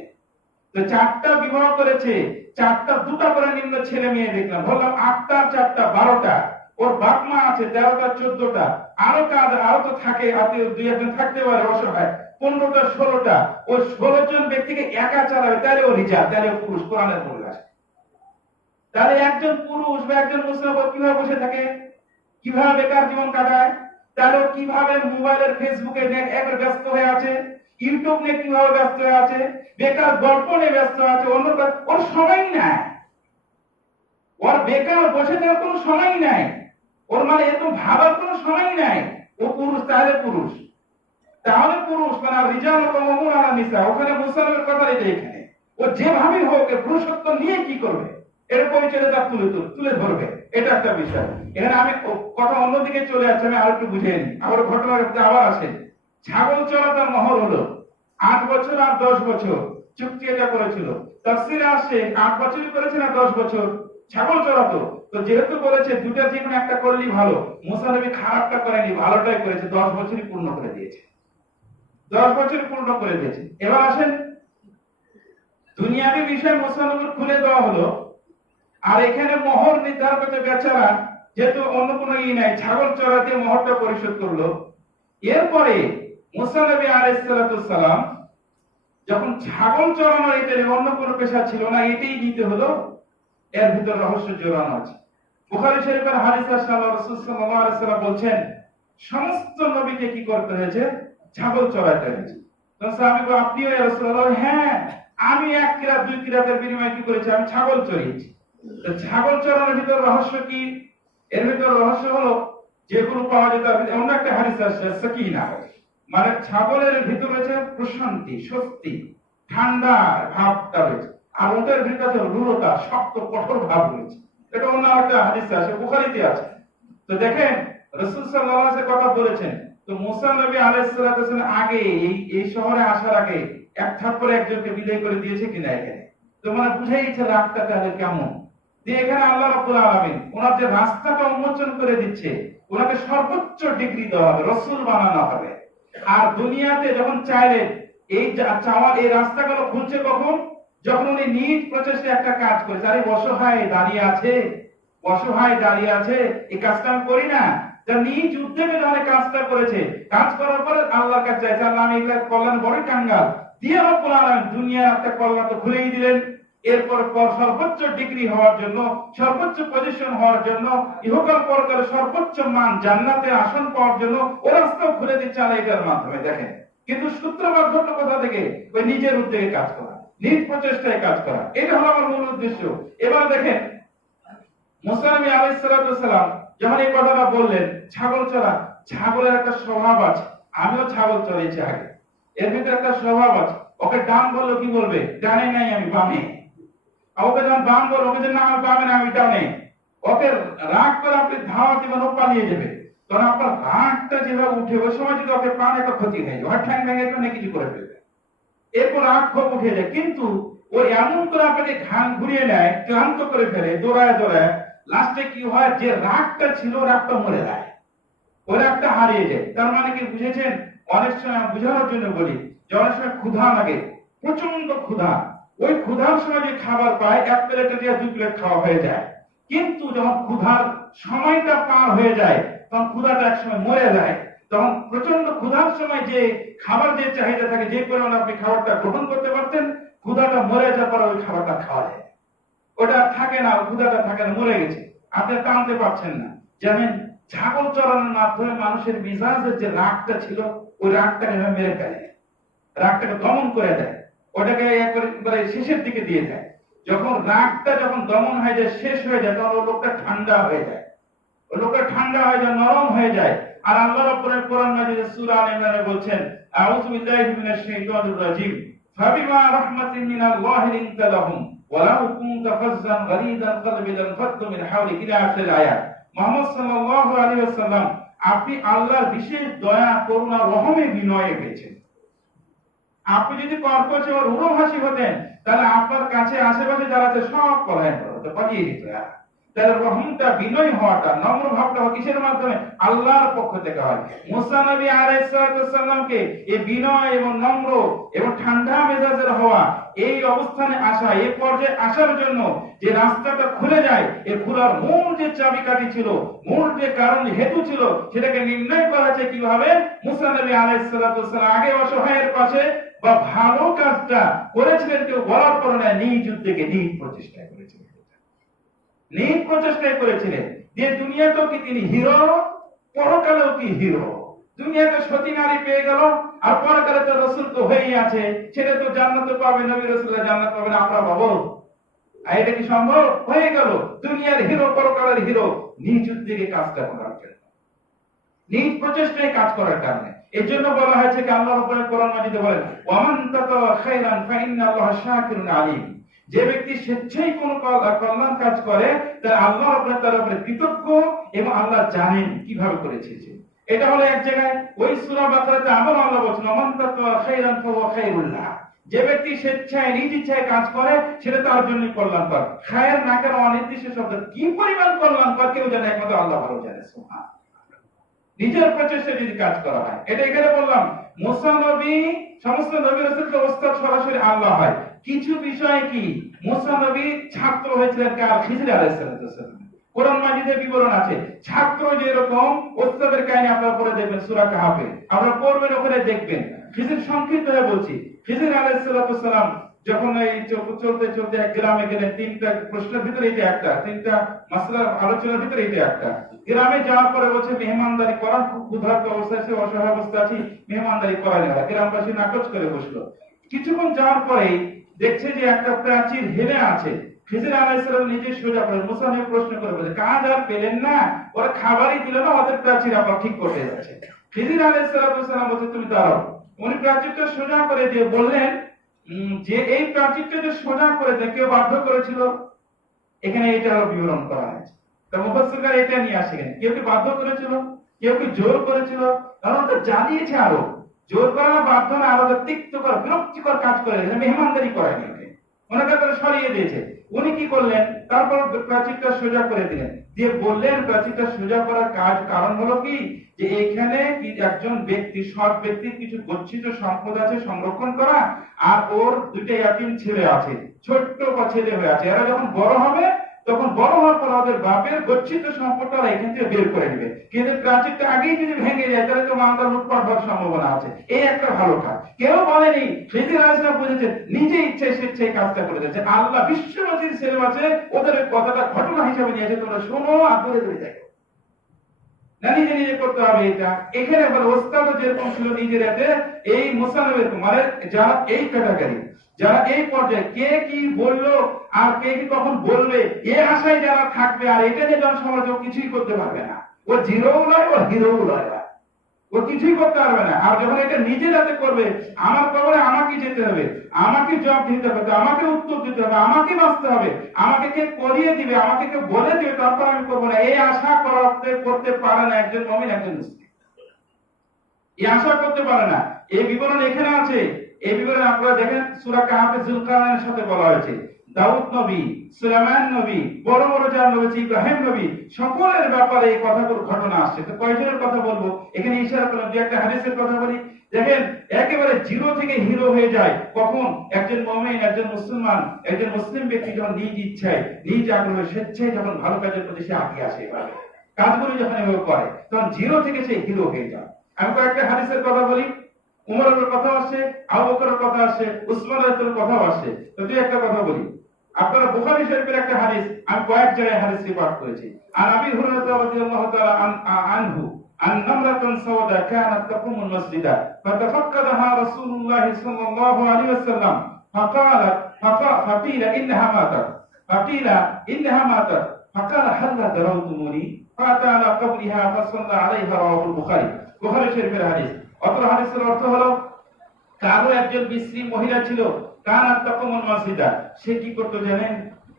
তো চারটা বিবাহ করেছে, চারটা দুটা করে নিম্ন ছেলে মেয়ে দেখলাম, বললাম 8টা 4টা 12টা, ওর বাপ মা আছে 13টা 14টা, আরো কাজ আরো তো থাকে, আত্মীয় দুই একজন থাকতে পারে অসহায়, 15টা 16টা, ওই 16 জন ব্যক্তিকে একা চালাবে, তাহলে ও রিজাল, তাহলে ও পুরুষ কোরআনের পরিভাষ। তাহলে একজন পুরুষ বা একজন মুসলিম কিভাবে বসে থাকে, কিভাবে বেকার জীবন কাটায়, তাহলে কিভাবে মোবাইলের ফেসবুকে একবার ব্যস্ত হয়ে আছে, ইউটিউব নিয়ে কিভাবে ব্যস্ত হয়ে আছে, বেকার গল্প নিয়ে ব্যস্ত আছে, অন্য ওর সময় নাই, ওর বেকার বসে থাকার কোনো সময় নাই, ওর মানে এত ভাবার কোনো সময় নাই। ও পুরুষ, তাহলে পুরুষ, তাহলে পুরুষ মানে রিজাল কাওয়ামুন আলা নিসা, ওখানে মুসলমানের কথা এটা। এখানে ও যেভাবে হোক পুরুষত্ব নিয়ে কি করবে, এর পরিচয় তার তুলে ধরবে, এটা একটা বিষয়। এখানে আমি কথা অন্যদিকে চলে যাচ্ছে, আমি আর একটু বুঝে নিই। আবার ঘটনা আবার আসে, ছাগল চড়া তার মহর হলো 8 বছর আর 10 বছর, চুক্তি এটা করেছিল। তাফসীরে আসে 8 বছরই করেছে না 10 বছর ছাগল চড়াতো। তো যেহেতু বলেছে দুটা যে কোনো একটা করলেই ভালো, মুসা নবী খারাপটা করেনি, ভালোটাই করেছে, 10 বছরই পূর্ণ করে দিয়েছে, 10 বছরই পূর্ণ করে দিয়েছে। এবার আসেন দুনিয়াবী বিষয় মুসা নবীর খুলে দেওয়া হলো, আর এখানে মোহর নির্ধারণ করতে বেচারা, যেহেতু অন্য কোনো নাই, ছাগল চড়া দিয়ে মোহরটা পরিশোধ করলো। এরপরে মুসা নবী আলাইহিস সালাম যখন ছাগল চড়ানোর এটা অন্য কোনো পেশা ছিল না, এটাই নিতে হলো, এর ভিতর রহস্য জড়ানো আছে। বুখারী শরীফের হাদিস রাসূল সাল্লাল্লাহু আলাইহি ওয়াসাল্লাম বলছেন সমস্ত নবীকে কি করতে হয়েছে, ছাগল চড়াতে হয়েছে। তখন সাহাবী বলে আপনিও ইয়া রাসূলুল্লাহ? হ্যাঁ, আমি 1 কিরাত 2 কিরাতের বিনিময়ে কি করেছি, আমি ছাগল চড়িয়েছি। তো ছাগল চড়ানোর ভিতর রহস্য কি? এর ভিতর রহস্য হলো যেগুলো পাওয়া যেত, অন্য একটা হাদিস আছে সাকিনা, মানে ছাগলের ভিতর রয়েছে প্রশান্তি, স্বস্তি, ঠান্ডা ভাবটা রয়েছে, আর ওটার ভিতরে রূঢ়তা, শক্ত কঠোর ভাব রয়েছে। এটা অন্য একটা হাদিস আছে, বুখারীতে আছে। তো দেখেন রাসূল সাল্লাল্লাহু আলাইহি ওয়াসাল্লাম কথা বলেছেন। তো মুসা নবী আলাইহিস সালাম আগে এই শহরে আসার আগে এক থাপ্পড়ে একজনকে বিদায় করে দিয়েছে কিনা এখানে, তো মানে বুঝাইছে রাগটা তাহলে কেমন। এখানে আল্লাহ রাব্বুল আলামিন ওনার যে রাস্তাটা উন্মোচন করে দিচ্ছে, ওনাকে সর্বোচ্চ ডিগ্রি দেওয়া হবে, রাসূল বানানো হবে। আর দুনিয়াতে যখন চাইলেন এই চাওয়ার এই রাস্তাগুলো খুলছে কখন, যখন উনি নিজ প্রচেষ্টায় একটা কাজ করেছে। আরে অসহায় দাঁড়িয়ে আছে, অসহায় দাঁড়িয়ে আছে, এই কাজটা আমি করি না, যা নিজ উদ্যোগে যখন কাজটা করেছে, কাজ করার পরে আল্লাহর কাছে চাইছে, আল্লাহ আমি এগুলা কল্যাণ বড়ই কাঙ্গাল, দিয়ে রব্বুল আলামিন দুনিয়ার একটা কল্যাণ তো খুলেই দিলেন। এরপর সর্বোচ্চ ডিগ্রি হওয়ার জন্য, সর্বোচ্চ পজিশন হওয়ার জন্য, ইহকাল পরকালে সর্বোচ্চ মান জান্নাতে আসন পাওয়ার জন্য ও রাস্তাও খুলে দিচ্ছে আল্লাহ এটার মাধ্যমে। দেখেন কিন্তু সূত্রপাত ঘটলো কোথা থেকে, ওই নিজের উদ্যোগে কাজ করা, নিজ প্রচেষ্টায় কাজ করা, এটা হলো আমার মূল উদ্দেশ্য। এবার দেখেন মুসা নবী আলাইহিস সালাম যখন এই কথাটা বললেন ছাগল চড়া, ছাগলের একটা স্বভাব আছে, আমিও ছাগল চড়িয়েছি আগে, এর ভিতরে একটা স্বভাব আছে, ওকে ডান বললো কি বলবে, ডানে নাই আমি বামে, ওকে যখন বাম বললো ওকে যে না আমি বামে না আমি ডানে, ওকে রাগ করে আপনি ধাওয়া দিবেন ও পালিয়ে যাবে, কারণ আপনার রাগটা যেভাবে উঠে ওই সময় যদি ওকে পান একটা ক্ষতি হয়ে যায়, ঠ্যাং ভেঙে অনেক কিছু করে ফেলবে, এরপর রাগ ক্ষোভ উঠে যায়, কিন্তু ও এমন করে আপনাকে ঘান ঘুরিয়ে নেয়, ক্লান্ত করে ফেলে, দৌড়ায় দৌড়ায়, লাস্টে কি হয়, যে রাগটা ছিল রাগটা মরে যায়, ওই রাগটা হারিয়ে যায়। তার মানে কি বুঝেছেন? অনেক সময় বুঝানোর জন্য বলি যে অনেক সময় ক্ষুধা লাগে, প্রচন্ড ক্ষুধা, ওই ক্ষুধার সময় যে খাবার পায় এক প্লেটে দিয়ে 2 প্লেট খাওয়া হয়ে যায়, কিন্তু যখন ক্ষুধার সময়টা পার হয়ে যায় তখন ক্ষুধাটা এক সময় মরে যায়, তখন প্রচন্ড ক্ষুধার সময় যে খাবার যে চাহিদা থাকে, যে পরিমাণে আপনি খাবারটা গ্রহণ করতে পারতেন, ক্ষুধাটা মরে যাওয়ার পর ওই খাবারটা খাওয়া যায়, ওটা থাকে না, ক্ষুধাটা থাকে না, মরে গেছে, আপনি টানতে পারছেন না। যেমন ছাগল চড়ানোর মাধ্যমে মানুষের মিজাজের যে রাগটা ছিল ওই রাগটাকে মেরে ফেলে, রাগটাকে দমন করে দেয়, ওটাকে একবারে শেষের দিকে দিয়ে দেয়। যখন রাগটা যখন দমন হয়ে যায়, শেষ হয়ে যায়, তখন ওই লোকটা ঠান্ডা হয়ে যায়, ওই লোকটা ঠান্ডা হয়ে যায়, নরম হয়ে যায়। আর আল্লাহ রাব্বুল কোরআন মাজিদে সূরা আলে ইমরানে বলছেন, আউযু বিল্লাহি মিনাশ শাইতানির রাজীম, ফাবিমা রাহমাতিন মিনাল্লাহি লিনতা লাহুম ওয়ালাউ কুনতা ফাজ্জান গালিযাল কলবি লানফাদ্দু মিন হাওলিক ইলা আখির আয়াত। মুহাম্মদ সাল্লাল্লাহু আলাইহি ওয়াসাল্লাম, আপনি আল্লাহর বিশেষ দয়া করুণা রহমে বিনয়ে পেয়েছেন। আপনি যদি কর্কশ ও রূঢ়ভাষী হতেন তাহলে আপনার কাছে আশেপাশে যারা আছে সব পলায়ন করতে পালিয়ে যেত। তাহলে রহমটা, বিনয় হওয়াটা, নম্র ভাবটা কিসের মাধ্যমে? আল্লাহর পক্ষ থেকে হয়। মুসা নবী আলাইহিস সালামকে এই বিনয় এবং নম্র এবং ঠান্ডা মেজাজের হওয়া, এই অবস্থানে আসা, এই পর্যায়ে আসার জন্য যে রাস্তাটা খুলে যায়, এই খোলার মূল যে চাবিকাঠি ছিল, মূল যে কারণ হেতু ছিল, সেটাকে নির্ণয় করা হয়েছে কিভাবে? মুসা নবী আলাইহিস সালাম আগে অসহায়ের পাশে বা ভালো কাজটা করেছিলেন, কেউ বলার পর না, নিজ উদ্যোগে নিজ প্রচেষ্টায় করেছিলেন, নিজ প্রচেষ্টায় করেছিলেন। যে দুনিয়াতেও কি তিনি হিরো, পরকালেও কি হিরো। দুনিয়াতে সতী নারী পেয়ে গেল, আর পরকালে তো রাসূল তো হয়েই আছে, সেটা তো জান্নাতে পাবে, নবী রাসূলরা জান্নাত পাবে না, আমরা পাবো। আর এটা কি সম্ভব? হয়ে গেল দুনিয়ার হিরো, পরকালের হিরো, নিজ উদ্যোগে কাজটা করার জন্য, নিজ প্রচেষ্টায় কাজ করার কারণে। এই জন্য বলা হয়েছে কি আল্লাহ রাব্বুল কোরআন মাজিদে বলেন, ওয়ামান তাতা খায়রান ফাইন্নাল্লাহা শাকিরুন আলিম। যে ব্যক্তি স্বেচ্ছায় কোন কল্যাণ কাজ করে, তার আল্লাহ রাব্বুল তার উপরে কৃতজ্ঞ এবং আল্লাহ জানেন কিভাবে করেছে। এটা হলো এক জায়গায় ওই সূরা বাকারাতে আবার আল্লাহ বলেন, ওয়ামান তাতা খায়রান ফাহুয়া খায়রুল্লাহ। যে ব্যক্তি স্বেচ্ছায় নিজ ইচ্ছায় কাজ করে সেটা তার জন্য কল্যাণকর। খায়ের না কেন অনির্দিষ্ট শব্দ, কি পরিমাণ কল্যাণকর কেউ জানে, একমাত্র আল্লাহ ভালো জানে। সুবহান। নিজের প্রচেষ্টায় যদি কাজ করা হয়, এটা এখানে বললাম মুসা নবী, সমস্ত নবী রাসূলকে ওস্তাদ সরাসরি আল্লাহ হয়। কিছু বিষয় কি, মুসা নবী ছাত্র হয়েছিলেন কার? খিজির আলাইহিস সালাম। কোরআন মাজিদে বিবরণ আছে, ছাত্র যেরকম ওস্তাদের কাহিনী আপনারা পড়ে দেখবেন সূরা কাহফে, আপনারা পড়বেন, ওখানে দেখবেন। খিজির সংক্ষিপ্ত হয়ে বলছি, খিজির আলাইহিস সালাম যখন এই চলতে চলতে এক গ্রামে গেলেন, 3টা প্রশ্নের ভিতরে এটা একটা, 3টা মাসলার আলোচনার ভিতরে এটা একটা। গ্রামে যাওয়ার পরে বলছে মেহমানদারি করার, খুব ক্ষুধার্ত অবস্থায় আছে, অসহায় অবস্থা আছি, মেহমানদারি করাই না। গ্রামবাসী নাকচ করে বসলো। কিছুক্ষণ যাওয়ার পরেই দেখছে যে একটা প্রাচীর হেলে আছে। খিজির আলাইহিস সালাম নিজে সোজা করে মুসা নবী প্রশ্ন করে বলে, কাজ আর পেলেন না, ওরা খাবারই দিল না, ওদের প্রাচীর আবার ঠিক করতে যাচ্ছে। খিজির আলাইহিস সালাম বলছে, তুমি দাঁড়াও। উনি প্রাচীরটা সোজা করে দিয়ে বললেন যে এই প্রাচীরটা যে সোজা করে দেয় কেউ বাধ্য করেছিল? এখানে এটা বিবরণ করা হয়েছে। তো মুফাসসিররা এটা নিয়ে আসেন, কেউ কি বাধ্য করেছিল, কেউ কি জোর করেছিল? কারণ ওটা জানিয়েছে, আরো জোর করা না, বাধ্য না, আরো তিক্তকর বিরক্তিকর কাজ করে মেহমানদারি করেনি, ওনাকে করে সরিয়ে দিয়েছে। উনি কি করলেন? তারপর প্রাচীরটা সোজা করে দিলেন, দিয়ে বললেন প্রাচীরটা সোজা করার কারণ হলো কি, যে এখানে একজন ব্যক্তি, সৎ ব্যক্তির কিছু গচ্ছিত সম্পদ আছে সংরক্ষণ করা, আর ওর 2টা ইয়াতীম ছেলে আছে, ছোট্ট ছেলে হয়ে আছে, এরা যখন বড় হবে তখন বড় হওয়ার পর ওদের বাপের গচ্ছিত সম্পদটা এখান থেকে বের করে নেবে। কিন্তু প্রাচীরটা আগেই যদি ভেঙে যায় তাহলে তো মামলা লুটপাট হওয়ার সম্ভাবনা আছে। এই একটা ভালো কাজ, কেউ বলেনি। খিজির আলাইহিস সালাম বুঝেছেন, নিজে ইচ্ছায় স্বেচ্ছায় কাজটা করে যাচ্ছে। আল্লাহ বিশ্ববাসীর ছেলে আছে, ওদের কথাটা ঘটনা হিসাবে নিয়েছে, তোমরা শোনো আর দূরে দূরে দেখো। না নিজে নিজে করতে হবে। এটা এখানে বলে ওস্তাদও যেরকম ছিল নিজের হাতে, এই মুসানবির মানে যারা এই ক্যাটাগরি, যারা এই পর্যায়ে কে কি বললো আর কে কি কখন বলবে এই আশায় যারা থাকবে, আর এটা যে জনসমাজ ও কিছুই করতে পারবে না, ও জিরোও নয় ও হিরোও নয়, ও কিছুই করতে পারবে না। আর যখন এটা নিজের হাতে করবে, আমার কবরে আমাকে যেতে হবে, আমাকে জবাব দিতে হবে, আমাকে উত্তর দিতে হবে, আমাকে বাঁচতে হবে, আমাকে কে করিয়ে দিবে, আমাকে কে বলে দিবে, তারপর আমি করবো না, এই আশা করতে পারে না একজন মুমিন, একজন মুসলিম। এই আশা করতে পারে না। এই বিবরণ এখানে আছে। এই বিবরণ আপনারা দেখেন সূরা কাহাফে যুলকারনাইনের সাথে বলা হয়েছে দাউদ নবী, সুলাইমান নবী, বড় বড় যারা নবী, ইব্রাহিম নবী, সকলের ব্যাপারে এই কথাগুলো ঘটনা আসছে। তো কয়জনের কথা বলবো এখানে, ইশারা করলাম যে একটা হাদিসের কথা বলি। দেখেন একেবারে জিরো থেকে হিরো হয়ে যায় কখন একজন মুমিন, একজন মুসলমান, একজন মুসলিম ব্যক্তি যখন নিজ ইচ্ছায়, নিজ আগ্রহে, স্বেচ্ছায় যখন ভালো কাজের প্রতি সে আগিয়ে আসে, এভাবে কাজগুলো যখন এভাবে করে, তখন জিরো থেকে সে হিরো হয়ে যায়। আমি কয়েকটা হাদিসের কথা বলি। উমরের কথা আসে, আবু বকরের কথা আসে, উসমান রাদিয়াল্লাহু কথাও আসে। তো দুই একটা কথা বলি। আপনারা বুখারী শরীফের একটা হাদিস, আমি কয়েক জায়গায় হাদিসটি পাঠ করেছি। আর আবি হুরায়রা রাদিয়াল্লাহু তাআলা আনহু আন নামরাতান সাওদা কানাত তাকুমুল মাসজিদা ফাতাফাক্কাদাহা রাসূলুল্লাহ সাল্লাল্লাহু আলাইহি ওয়াসাল্লাম ফাকালা ফাকিলা ইন্নাহা মাতাত ফাকিলা ইন্নাহা মাতাত ফাকালা হাল্লা দারাউতুমুনি ফাতা আলা কবরিহা ফাসাল্লা আলাইহা রাওয়াহুল বুখারী। বুখারী শরীফের হাদিস। অতঃ হাদিসের অর্থ হলো কারো একজন বিশ্রী মহিলা ছিল, কানাত তাকুমুল মাসজিদা, সে কি করতো জানেন?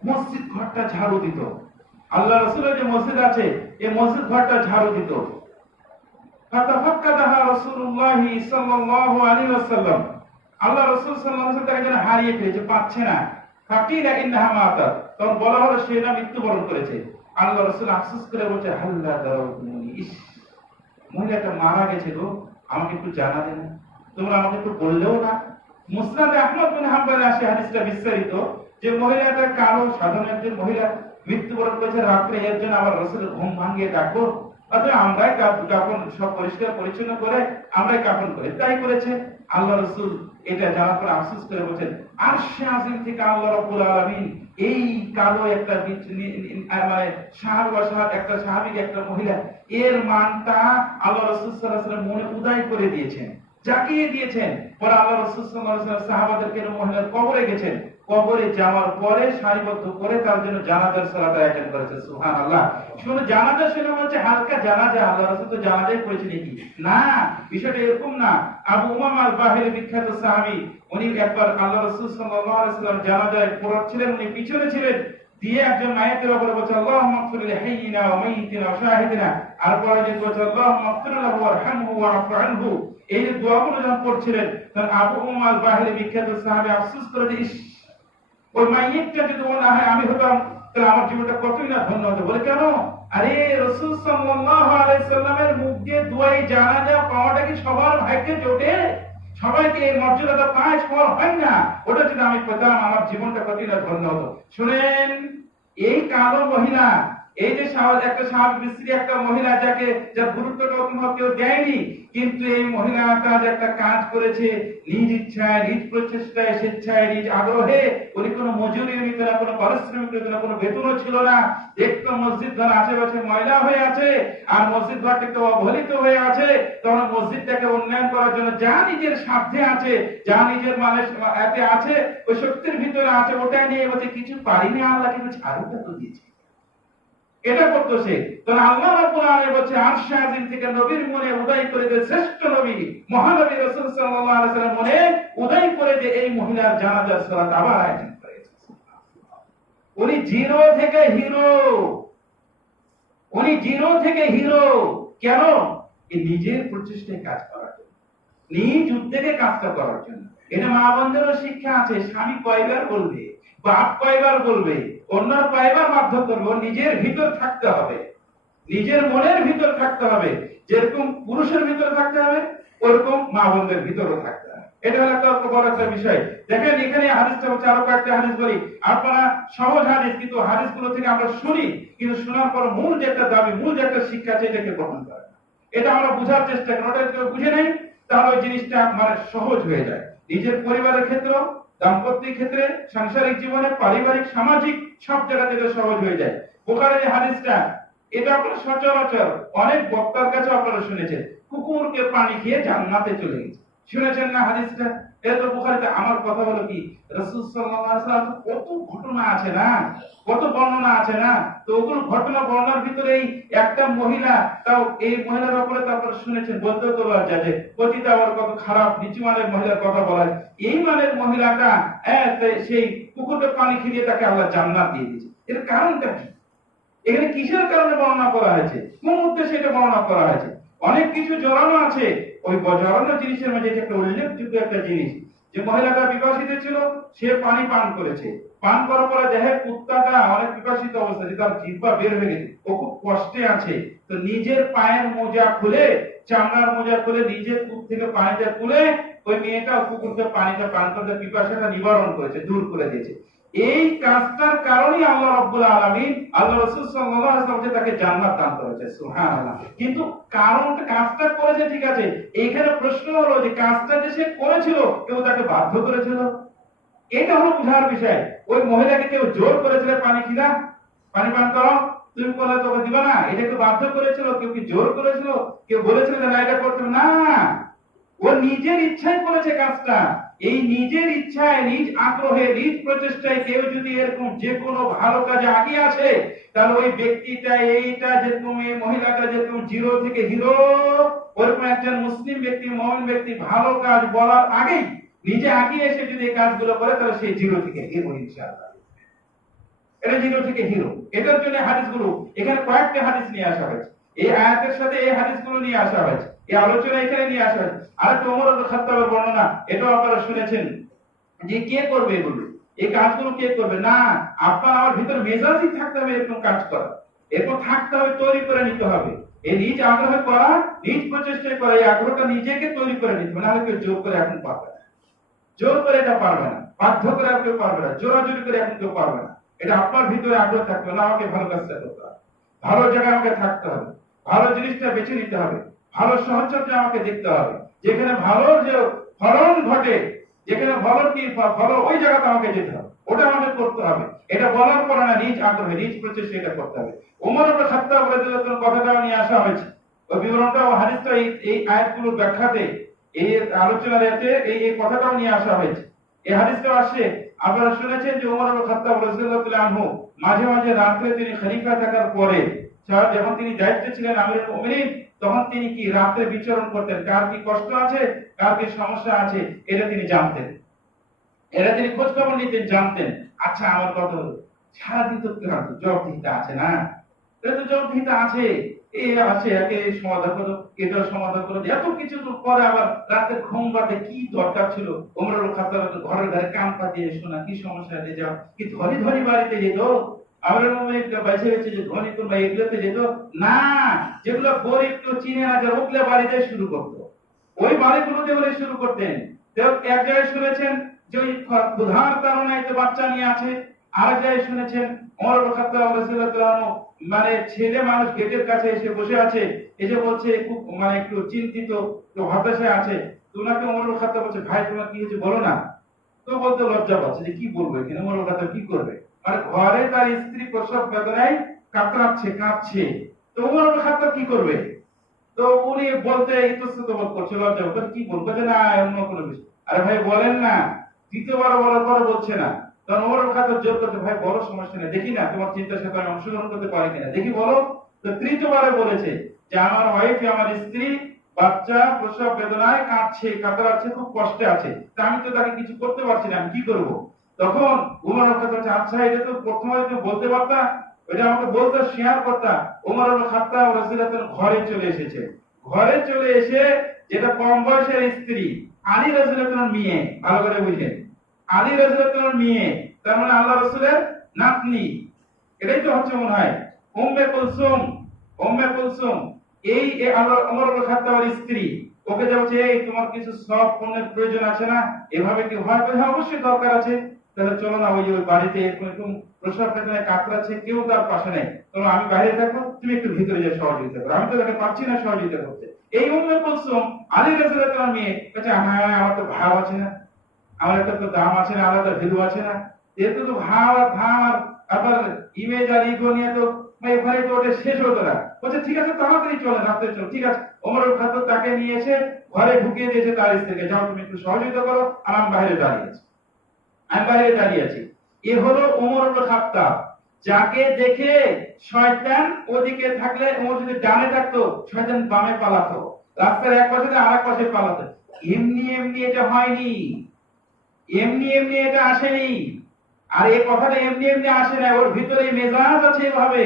মসজিদ ঘরটা ঝাড়ু দিত। আল্লাহ রাসূলের যে মসজিদ আছে এই মসজিদ ঘরটা ঝাড়ু দিত। ফাতাফাক্কাদাহা রাসূলুল্লাহ সাল্লাল্লাহু আলাইহি ওয়াসাল্লাম, আল্লাহ রাসূল সাল্লাল্লাহু আলাইহি ওয়াসাল্লাম তাকে যেন হারিয়ে ফেলেছে, পাচ্ছে না। ফাকিলা ইন্নাহা মাতাত, তখন বলা হলো সে না মৃত্যুবরণ করেছে। আল্লাহ রাসূল আফসোস করে বলছে হাল্লা দারাউতুনি, ইস মহিলাটা মারা গেছে গো, আমাকে একটু জানালে না, তোমরা আমাকে একটু বললেও না। মুসনাদে আহমদ বিন হাম্বলে আসে হাদিসটা বিস্তারিত, যে মহিলাটা কারো সাধারণ একজন মহিলা মৃত্যুবরণ করেছে, রাত্রে এর জন্য আবার রাসূলের ঘুম ভাঙিয়ে ডাকবো, অথবা আমরাই কাফন সব পরিষ্কার পরিচ্ছন্ন করে আমরাই কাফন করে, তাই করেছে। আল্লাহ রাসূল এটা জানার পর আফসোস করে বলছেন আরশে আজিম থেকে আল্লাহ রাব্বুল আলামিন এই কালো একটা মানে একটা সাহাবী, একটা মহিলা, এর মানটা আল্লাহ রাসূল সাল্লাল্লাহু আলাইহি ওয়াসাল্লাম মনে উদয় করে দিয়েছেন, জাগিয়ে দিয়েছেন। পরে আল্লাহ রাসূল সাল্লাল্লাহু আলাইহি ওয়াসাল্লাম সাহাবাদেরকে মহিলার কবরে গেছেন, কবরে যাওয়ার পরে সারিবদ্ধ করে তার জন্য জানাজার সালাত আয়োজন করেছে। সুবহানাল্লাহ। শুনে জানাজা শুনে হচ্ছে হালকা জানাজা, আল্লাহ রাসূল তো জানাজাই পড়েছে নাকি? না, বিষয়টা এরকম না। আবু উমামা আল বাহিরি বিখ্যাত সাহাবী, উনি একবার আল্লাহ রাসূল সাল্লাল্লাহু আলাইহি ওয়াসাল্লাম জানাজায় পড়াচ্ছিলেন, উনি পিছনে ছিলেন, দিয়ে একজন মাইয়াতের উপরে বলছে আল্লাহুম্মা ইগফির লিহাইয়িনা ওয়া মাইয়িতিনা ওয়া শাহিদিনা, আর পরে যে বলছে আল্লাহুম্মা ইগফির লাহু ওয়ারহামহু ওয়া'ফু আনহু। এই যে দোয়াগুলো যখন পড়ছিলেন, তখন আবু উমামা আল বাহিরি বিখ্যাত সাহাবী আফসোস করে যে ইস, ওই মাইয়িতটা যদি ও না হয় আমি হতাম, তাহলে আমার জীবনটা কতই না ধন্য হতো। বলে কেন? আরে রাসূল সাল্লাল্লাহু আলাইহি সাল্লামের মুখ দিয়ে দোয়াই জানাজা পাওয়াটা কি সবার ভাগ্যে জোটে? সবাইকে এই মর্যাদাটা পায়, সবার হয় না। ওটা যদি আমি পেতাম আমার জীবনটা কতই না ধন্য হতো। শুনেন, এই কালো মহিলা, এই যে একটা সাহাবী স্ত্রী, একটা মহিলা যাকে যার গুরুত্বটা কেউ দেয়নি, কিন্তু এই মহিলাটা যে একটা কাজ করেছে নিজ ইচ্ছায়, নিজ প্রচেষ্টায়, স্বেচ্ছায়, নিজ আগ্রহে, উনি কোনো মজুরির নিত না, কোনো পারিশ্রমিক নিত না, কোনো বেতনও ছিল না। দেখতো মসজিদ ঘর আশেপাশে ময়লা হয়ে আছে, আর মসজিদ ঘরটা একটু অবহেলিত হয়ে আছে, তখন মসজিদটাকে উন্নয়ন করার জন্য যা নিজের সাধ্যে আছে, যা নিজের এতে আছে, ওই শক্তির ভিতরে আছে, ওটাই নিয়ে বলছে কিছু পারিনি, আল্লাহ কিন্তু ছাড়ুটা তো দিয়েছে। এটা করতো সে। তখন আল্লাহ রাব্বুল আলামিন বলছে আরশে আজিম থেকে নবীর মনে উদয় করে দে, শ্রেষ্ঠ নবী মহানবী রাসূল সাল্লাল্লাহু আলাইহি ওয়াসাল্লাম মনে উদয় করে দে এই মহিলার জানাজার সালাত আবার আয়োজন করেছে। উনি জিরো থেকে হিরো, উনি জিরো থেকে হিরো। কেন? এই নিজের প্রচেষ্টায় কাজ করার জন্য, নিজ উদ্যোগে কাজটা করার জন্য। এটা মা বোনদেরও শিক্ষা আছে। স্বামী কয়বার বলবে, বাপ কয়বার বলবে, অন্যর কয়বার বাধ্য করবে, নিজের ভিতর থাকতে হবে, নিজের মনের ভিতর থাকতে হবে। যেরকম পুরুষের ভিতর থাকতে হবে, ওরকম মা বোনদের ভিতরও থাকতে হবে। এটা হলো একটা বড় একটা বিষয়। দেখেন এখানে হাদিসটা হচ্ছে, আরো কয়েকটা হাদিস বলি। আপনারা সহজ হাদিস, কিন্তু হাদিসগুলো থেকে আমরা শুনি, কিন্তু শোনার পর মূল যে একটা দাবি, মূল যে একটা শিক্ষা আছে, এটাকে গ্রহণ করে না। এটা আমরা বুঝার চেষ্টা করি। ওটা যদি বুঝে নেই, তাহলে ওই জিনিসটা মানে সহজ হয়ে যায়। নিজের পরিবারের ক্ষেত্রে, দাম্পত্য ক্ষেত্রে, সাংসারিক জীবনে, পারিবারিক, সামাজিক সব জায়গাতে এটা সহজ হয়ে যায়। বুখারীর হাদিসটা এটা আপনারা সচরাচর অনেক বক্তার কাছে আপনারা শুনেছেন, কুকুরকে পানি খেয়ে জান্নাতে চলে গেছে। শুনেছেন না হাদিসটা? এটা তো বুখারীতে। আমার কথা হলো কি, রাসূল সাল্লাল্লাহু আলাইহি ওয়াসাল্লাম কত ঘটনা আছে না, কত বর্ণনা আছে না, তো ওগুলো ঘটনা বর্ণনার ভিতরে এই একটা মহিলা, তাও এই মহিলার ব্যাপারে তো আপনারা শুনেছেন, বলতে তো লজ্জা যে পতিত আবার কত খারাপ নিচু মানের মহিলার কথা বলা হয়। এই মানের মহিলাটা সেই কুকুরকে পানি খেয়ে তাকে আল্লাহ জান্নাত দিয়ে দিয়েছে। এর কারণটা কি? এখানে কিসের কারণে বর্ণনা করা হয়েছে, কোন উদ্দেশ্যে এটা বর্ণনা করা হয়েছে? অনেক কিছু জড়ানো আছে। ওই জড়ানো জিনিসের মধ্যে এটা একটা উল্লেখযোগ্য একটা জিনিস, যে মহিলাটা বিবাহিত ছিল, সে পানি পান করেছে। পান করার পরে দেখে কুত্তাটা অনেক বিবাহিত অবস্থা, যে তার জিহ্বা বের হয়ে গেছে, ও খুব কষ্টে আছে। তো নিজের পায়ের মোজা খুলে, চামড়ার মোজা খুলে, নিজের কূপ থেকে পানিটা তুলে ওই মেয়েটা কুকুরকে পানিটা পান করতে পিপাসাটা নিবারণ করেছে, দূর করে দিয়েছে। এই কাজটার কারণেই আল্লাহ রাব্বুল আলামিন, আল্লাহ রাসূল সাল্লাল্লাহু আলাইহি ওয়াসাল্লাম তাকে জান্নাত দান করেছে। সুবহানাল্লাহ। কিন্তু কারণটা, কাজটা করেছে ঠিক আছে, এইখানে প্রশ্ন হলো যে কাজটা যে সে করেছিল, কেউ তাকে বাধ্য করেছিল? এটা হলো বুঝার বিষয়। ওই মহিলাকে কেউ জোর করেছিল পানি খিলা, পানি পান করো, তুমি বলে তোকে দিবা না, এটা কেউ বাধ্য করেছিল? কেউ কি জোর করেছিল? কেউ বলেছিল যে না এটা করতে হবে? না, ও নিজের ইচ্ছায় করেছে কাজটা। এই নিজের ইচ্ছায়, নিজ আগ্রহে, নিজ প্রচেষ্টায় কেউ যদি এরকম যে কোনো ভালো কাজে আগিয়ে আসে, তাহলে ওই ব্যক্তিটা, এইটা যেরকম, এই মহিলাটা যেরকম জিরো থেকে হিরো, ওরকম একজন মুসলিম ব্যক্তি, মুমিন ব্যক্তি ভালো কাজ বলার আগেই নিজে আগিয়ে এসে যদি এই কাজগুলো করে, তাহলে সেই জিরো থেকে হিরো ইনশাআল্লাহ। এটা জিরো থেকে হিরো। এটার জন্য হাদিসগুলো, এখানে কয়েকটা হাদিস নিয়ে আসা হয়েছে, এই আয়াতের সাথে এই হাদিসগুলো নিয়ে আসা হয়েছে, এই আলোচনা এখানে নিয়ে আসা হয়েছে। আর একটা ওমর ইবনে খাত্তাবের বর্ণনা, এটাও আপনারা শুনেছেন, যে কে করবে এগুলো, এই কাজগুলো কে করবে? না, আপনার আমার ভিতরে মেজাজই থাকতে হবে এরকম কাজ করা, এরকম থাকতে হবে, তৈরি করে নিতে হবে। এই নিজ আগ্রহে করা, নিজ প্রচেষ্টায় করা, এই আগ্রহটা নিজেকে তৈরি করে নিতে হবে, নাহলে কেউ জোর করে এখন পারবে না। জোর করে এটা পারবে না, বাধ্য করে আর কেউ পারবে না, জোরাজুরি করে এখন কেউ পারবে না। এটা আপনার ভিতরে আগ্রহ থাকতে হবে, আমাকে ভালো কাজটা করতে হবে, ভালো জায়গায় আমাকে থাকতে হবে, ভালো জিনিসটা বেছে নিতে হবে, ভালো সহচর্য আমাকে দেখতে হবে, যেখানে ভালোর যে ফলন ঘটে, যেখানে ভালো কি ভালো, ওই জায়গাতে আমাকে যেতে হবে, ওটা আমাকে করতে হবে। এটা বলার পরে না, নিজ আগ্রহে, নিজ প্রচেষ্টা এটা করতে হবে। ওমর ইবনে খাত্তাব রাদিয়াল্লাহু আনহু কথাটাও নিয়ে আসা হয়েছে, ওই বিবরণটা ও হাদিসটা এই আয়াতগুলোর ব্যাখ্যাতে, এই আলোচনার এতে এই কথাটাও নিয়ে আসা হয়েছে। এই হাদিসটা আসে, আপনারা শুনেছেন যে ওমর ইবনে খাত্তাব রাদিয়াল্লাহু তাআলা আনহু মাঝে মাঝে রাতে তিনি খলিফা থাকার পরে, যখন তিনি দায়িত্বে ছিলেন আমিরুল মুমিনিন, তখন তিনি কি রাতে বিচরণ করতেন, কার কি কষ্ট আছে, কার কি সমস্যা আছে, এটা তিনি জানতেন, এটা তিনি খোঁজ খবর নিতেন, জানতেন। আচ্ছা, আমার কথা হলো, সারাদিন তো ক্লান্ত, জবাবদিহিতা আছে না? এটা তো জবাবদিহিতা আছে, এই আছে, একে সমাধান করো, এটা সমাধান করো, এত কিছু পরে আবার রাতে ঘুম বাদে কি দরকার ছিল? ওমর ইবনে খাত্তাব ঘরের ধারে কান পাতিয়ে শোনা, কি সমস্যা আছে যাও, কি ধনী ধনী বাড়িতে যেত? আমাদের মনে বেঁচে গেছে যে ধনী তোমরা এগুলোতে যেত না, যেগুলো গরিব কেউ চিনে না, যারা ওগুলো বাড়িতে শুরু করতো, ওই বাড়িগুলোতে ওরা শুরু করতেন। তো এক জায়গায় শুনেছেন যে ওই ক্ষুধার কারণে একটা বাচ্চা নিয়ে আছে, আর জায়গায় শুনেছেন ওমর ইবনে খাত্তাব রাদিয়াল্লাহু আনহু, মানে ছেলে মানুষ গেটের কাছে এসে বসে আছে, এসে বলছে খুব মানে একটু চিন্তিত, একটু হতাশায় আছে। তো ওনাকে ওমর ইবনে খাত্তাব বলছে, ভাই তোমার কি হয়েছে বলো না। তো বলতে লজ্জা পাচ্ছে যে কি বলবো, এখানে ওমর ইবনে খাত্তাব কি করবে, মানে ঘরে তার স্ত্রী প্রসব বেদনায় কাতরাচ্ছে, কাঁদছে, তো ওমর ইবনে খাত্তাব কি করবে? তো উনি বলতে ইতস্তত বোধ করছে, লজ্জা করছে, কি বলবো যে না অন্য কোনো বিষয়। আরে ভাই বলেন না। দ্বিতীয়বার বলার পরে বলছে না, তখন ওমর খাতাব জোর করতে, ভাই বলো, সমস্যা নেই, দেখি না তোমার চিন্তার সাথে আমি অংশগ্রহণ করতে পারি কিনা, দেখি বলো। তো তৃতীয়বারে বলেছে যে আমার ওয়াইফ, আমার স্ত্রী বাচ্চা প্রসব বেদনায় কাঁদছে, কাতরাচ্ছে, খুব কষ্টে আছে, তা আমি তো তাকে কিছু করতে পারছি না, আমি কি করব? তখন ওমর খাতাব বলছে, আচ্ছা এটা তো প্রথমে তো বলতে পারতা, এটা আমাকে বলতে, শেয়ার করতা। ওমর খাত্তাব রাদিয়াল্লাহু আনহু ঘরে চলে এসেছে। ঘরে চলে এসে, যেটা কম বয়সের স্ত্রী, আলী রাদিয়াল্লাহু আনহুর মেয়ে, ভালো করে বুঝেন, আলী রাদিয়াল্লাহু আনহুর মেয়ে, তার মানে আল্লাহ রাসূলের নাতনি, এটাই তো হচ্ছে মনে হয় উম্মে কুলসুম। উম্মে কুলসুম এই আল্লাহ ওমর ইবনে খাত্তাবের স্ত্রী, ওকে যা বলছে, এই তোমার কিছু সব পণ্যের প্রয়োজন আছে না, এভাবে কি হয়? হ্যাঁ অবশ্যই দরকার আছে। তাহলে চলো না, ওই যে ওই বাড়িতে এরকম প্রসব বেদনায় কাতরাচ্ছে, কেউ তার পাশে নেই, চলো আমি বাইরে থাকবো, তুমি একটু ভিতরে যে সহযোগিতা করো, আমি তো তাকে পাচ্ছি না সহযোগিতা করতে। এই উম্মে কুলসুম আলী রাদিয়াল্লাহু আনহুর মেয়ে বলছে, হ্যাঁ আমার তো ভাব আছে না, আমার একটা তো দাম আছে না, আলাদা ভ্যালু আছে না, যেহেতু তো ভাব আর ধাম আর আবার ইমেজ আর ইগো নিয়ে তো ভাই তো ওটা শেষ হতো না, বলছে ঠিক আছে তাড়াতাড়ি চলেন, রাত্রে চলো, ঠিক আছে। ওমর খাত্তাব তাকে নিয়ে এসে ঘরে ঢুকিয়ে দিয়েছে তার স্ত্রীকে, যাও তুমি একটু সহযোগিতা করো, আর আমি বাইরে দাঁড়িয়ে আছি, আমি বাইরে দাঁড়িয়ে আছি। এ হলো ওমর খাত্তাব, যাকে দেখে শয়তান ওদিকে থাকলে, ওমর যদি ডানে থাকতো শয়তান বামে পালাতো, রাস্তার এক পাশে আর এক পাশে পালাতো। এমনি এমনি এটা হয়নি, এমনি এমনি এটা আসেনি। আর এই কথাটা এমনি এমনি আসে না, ওর ভিতরে মেজাজ আছে এভাবে,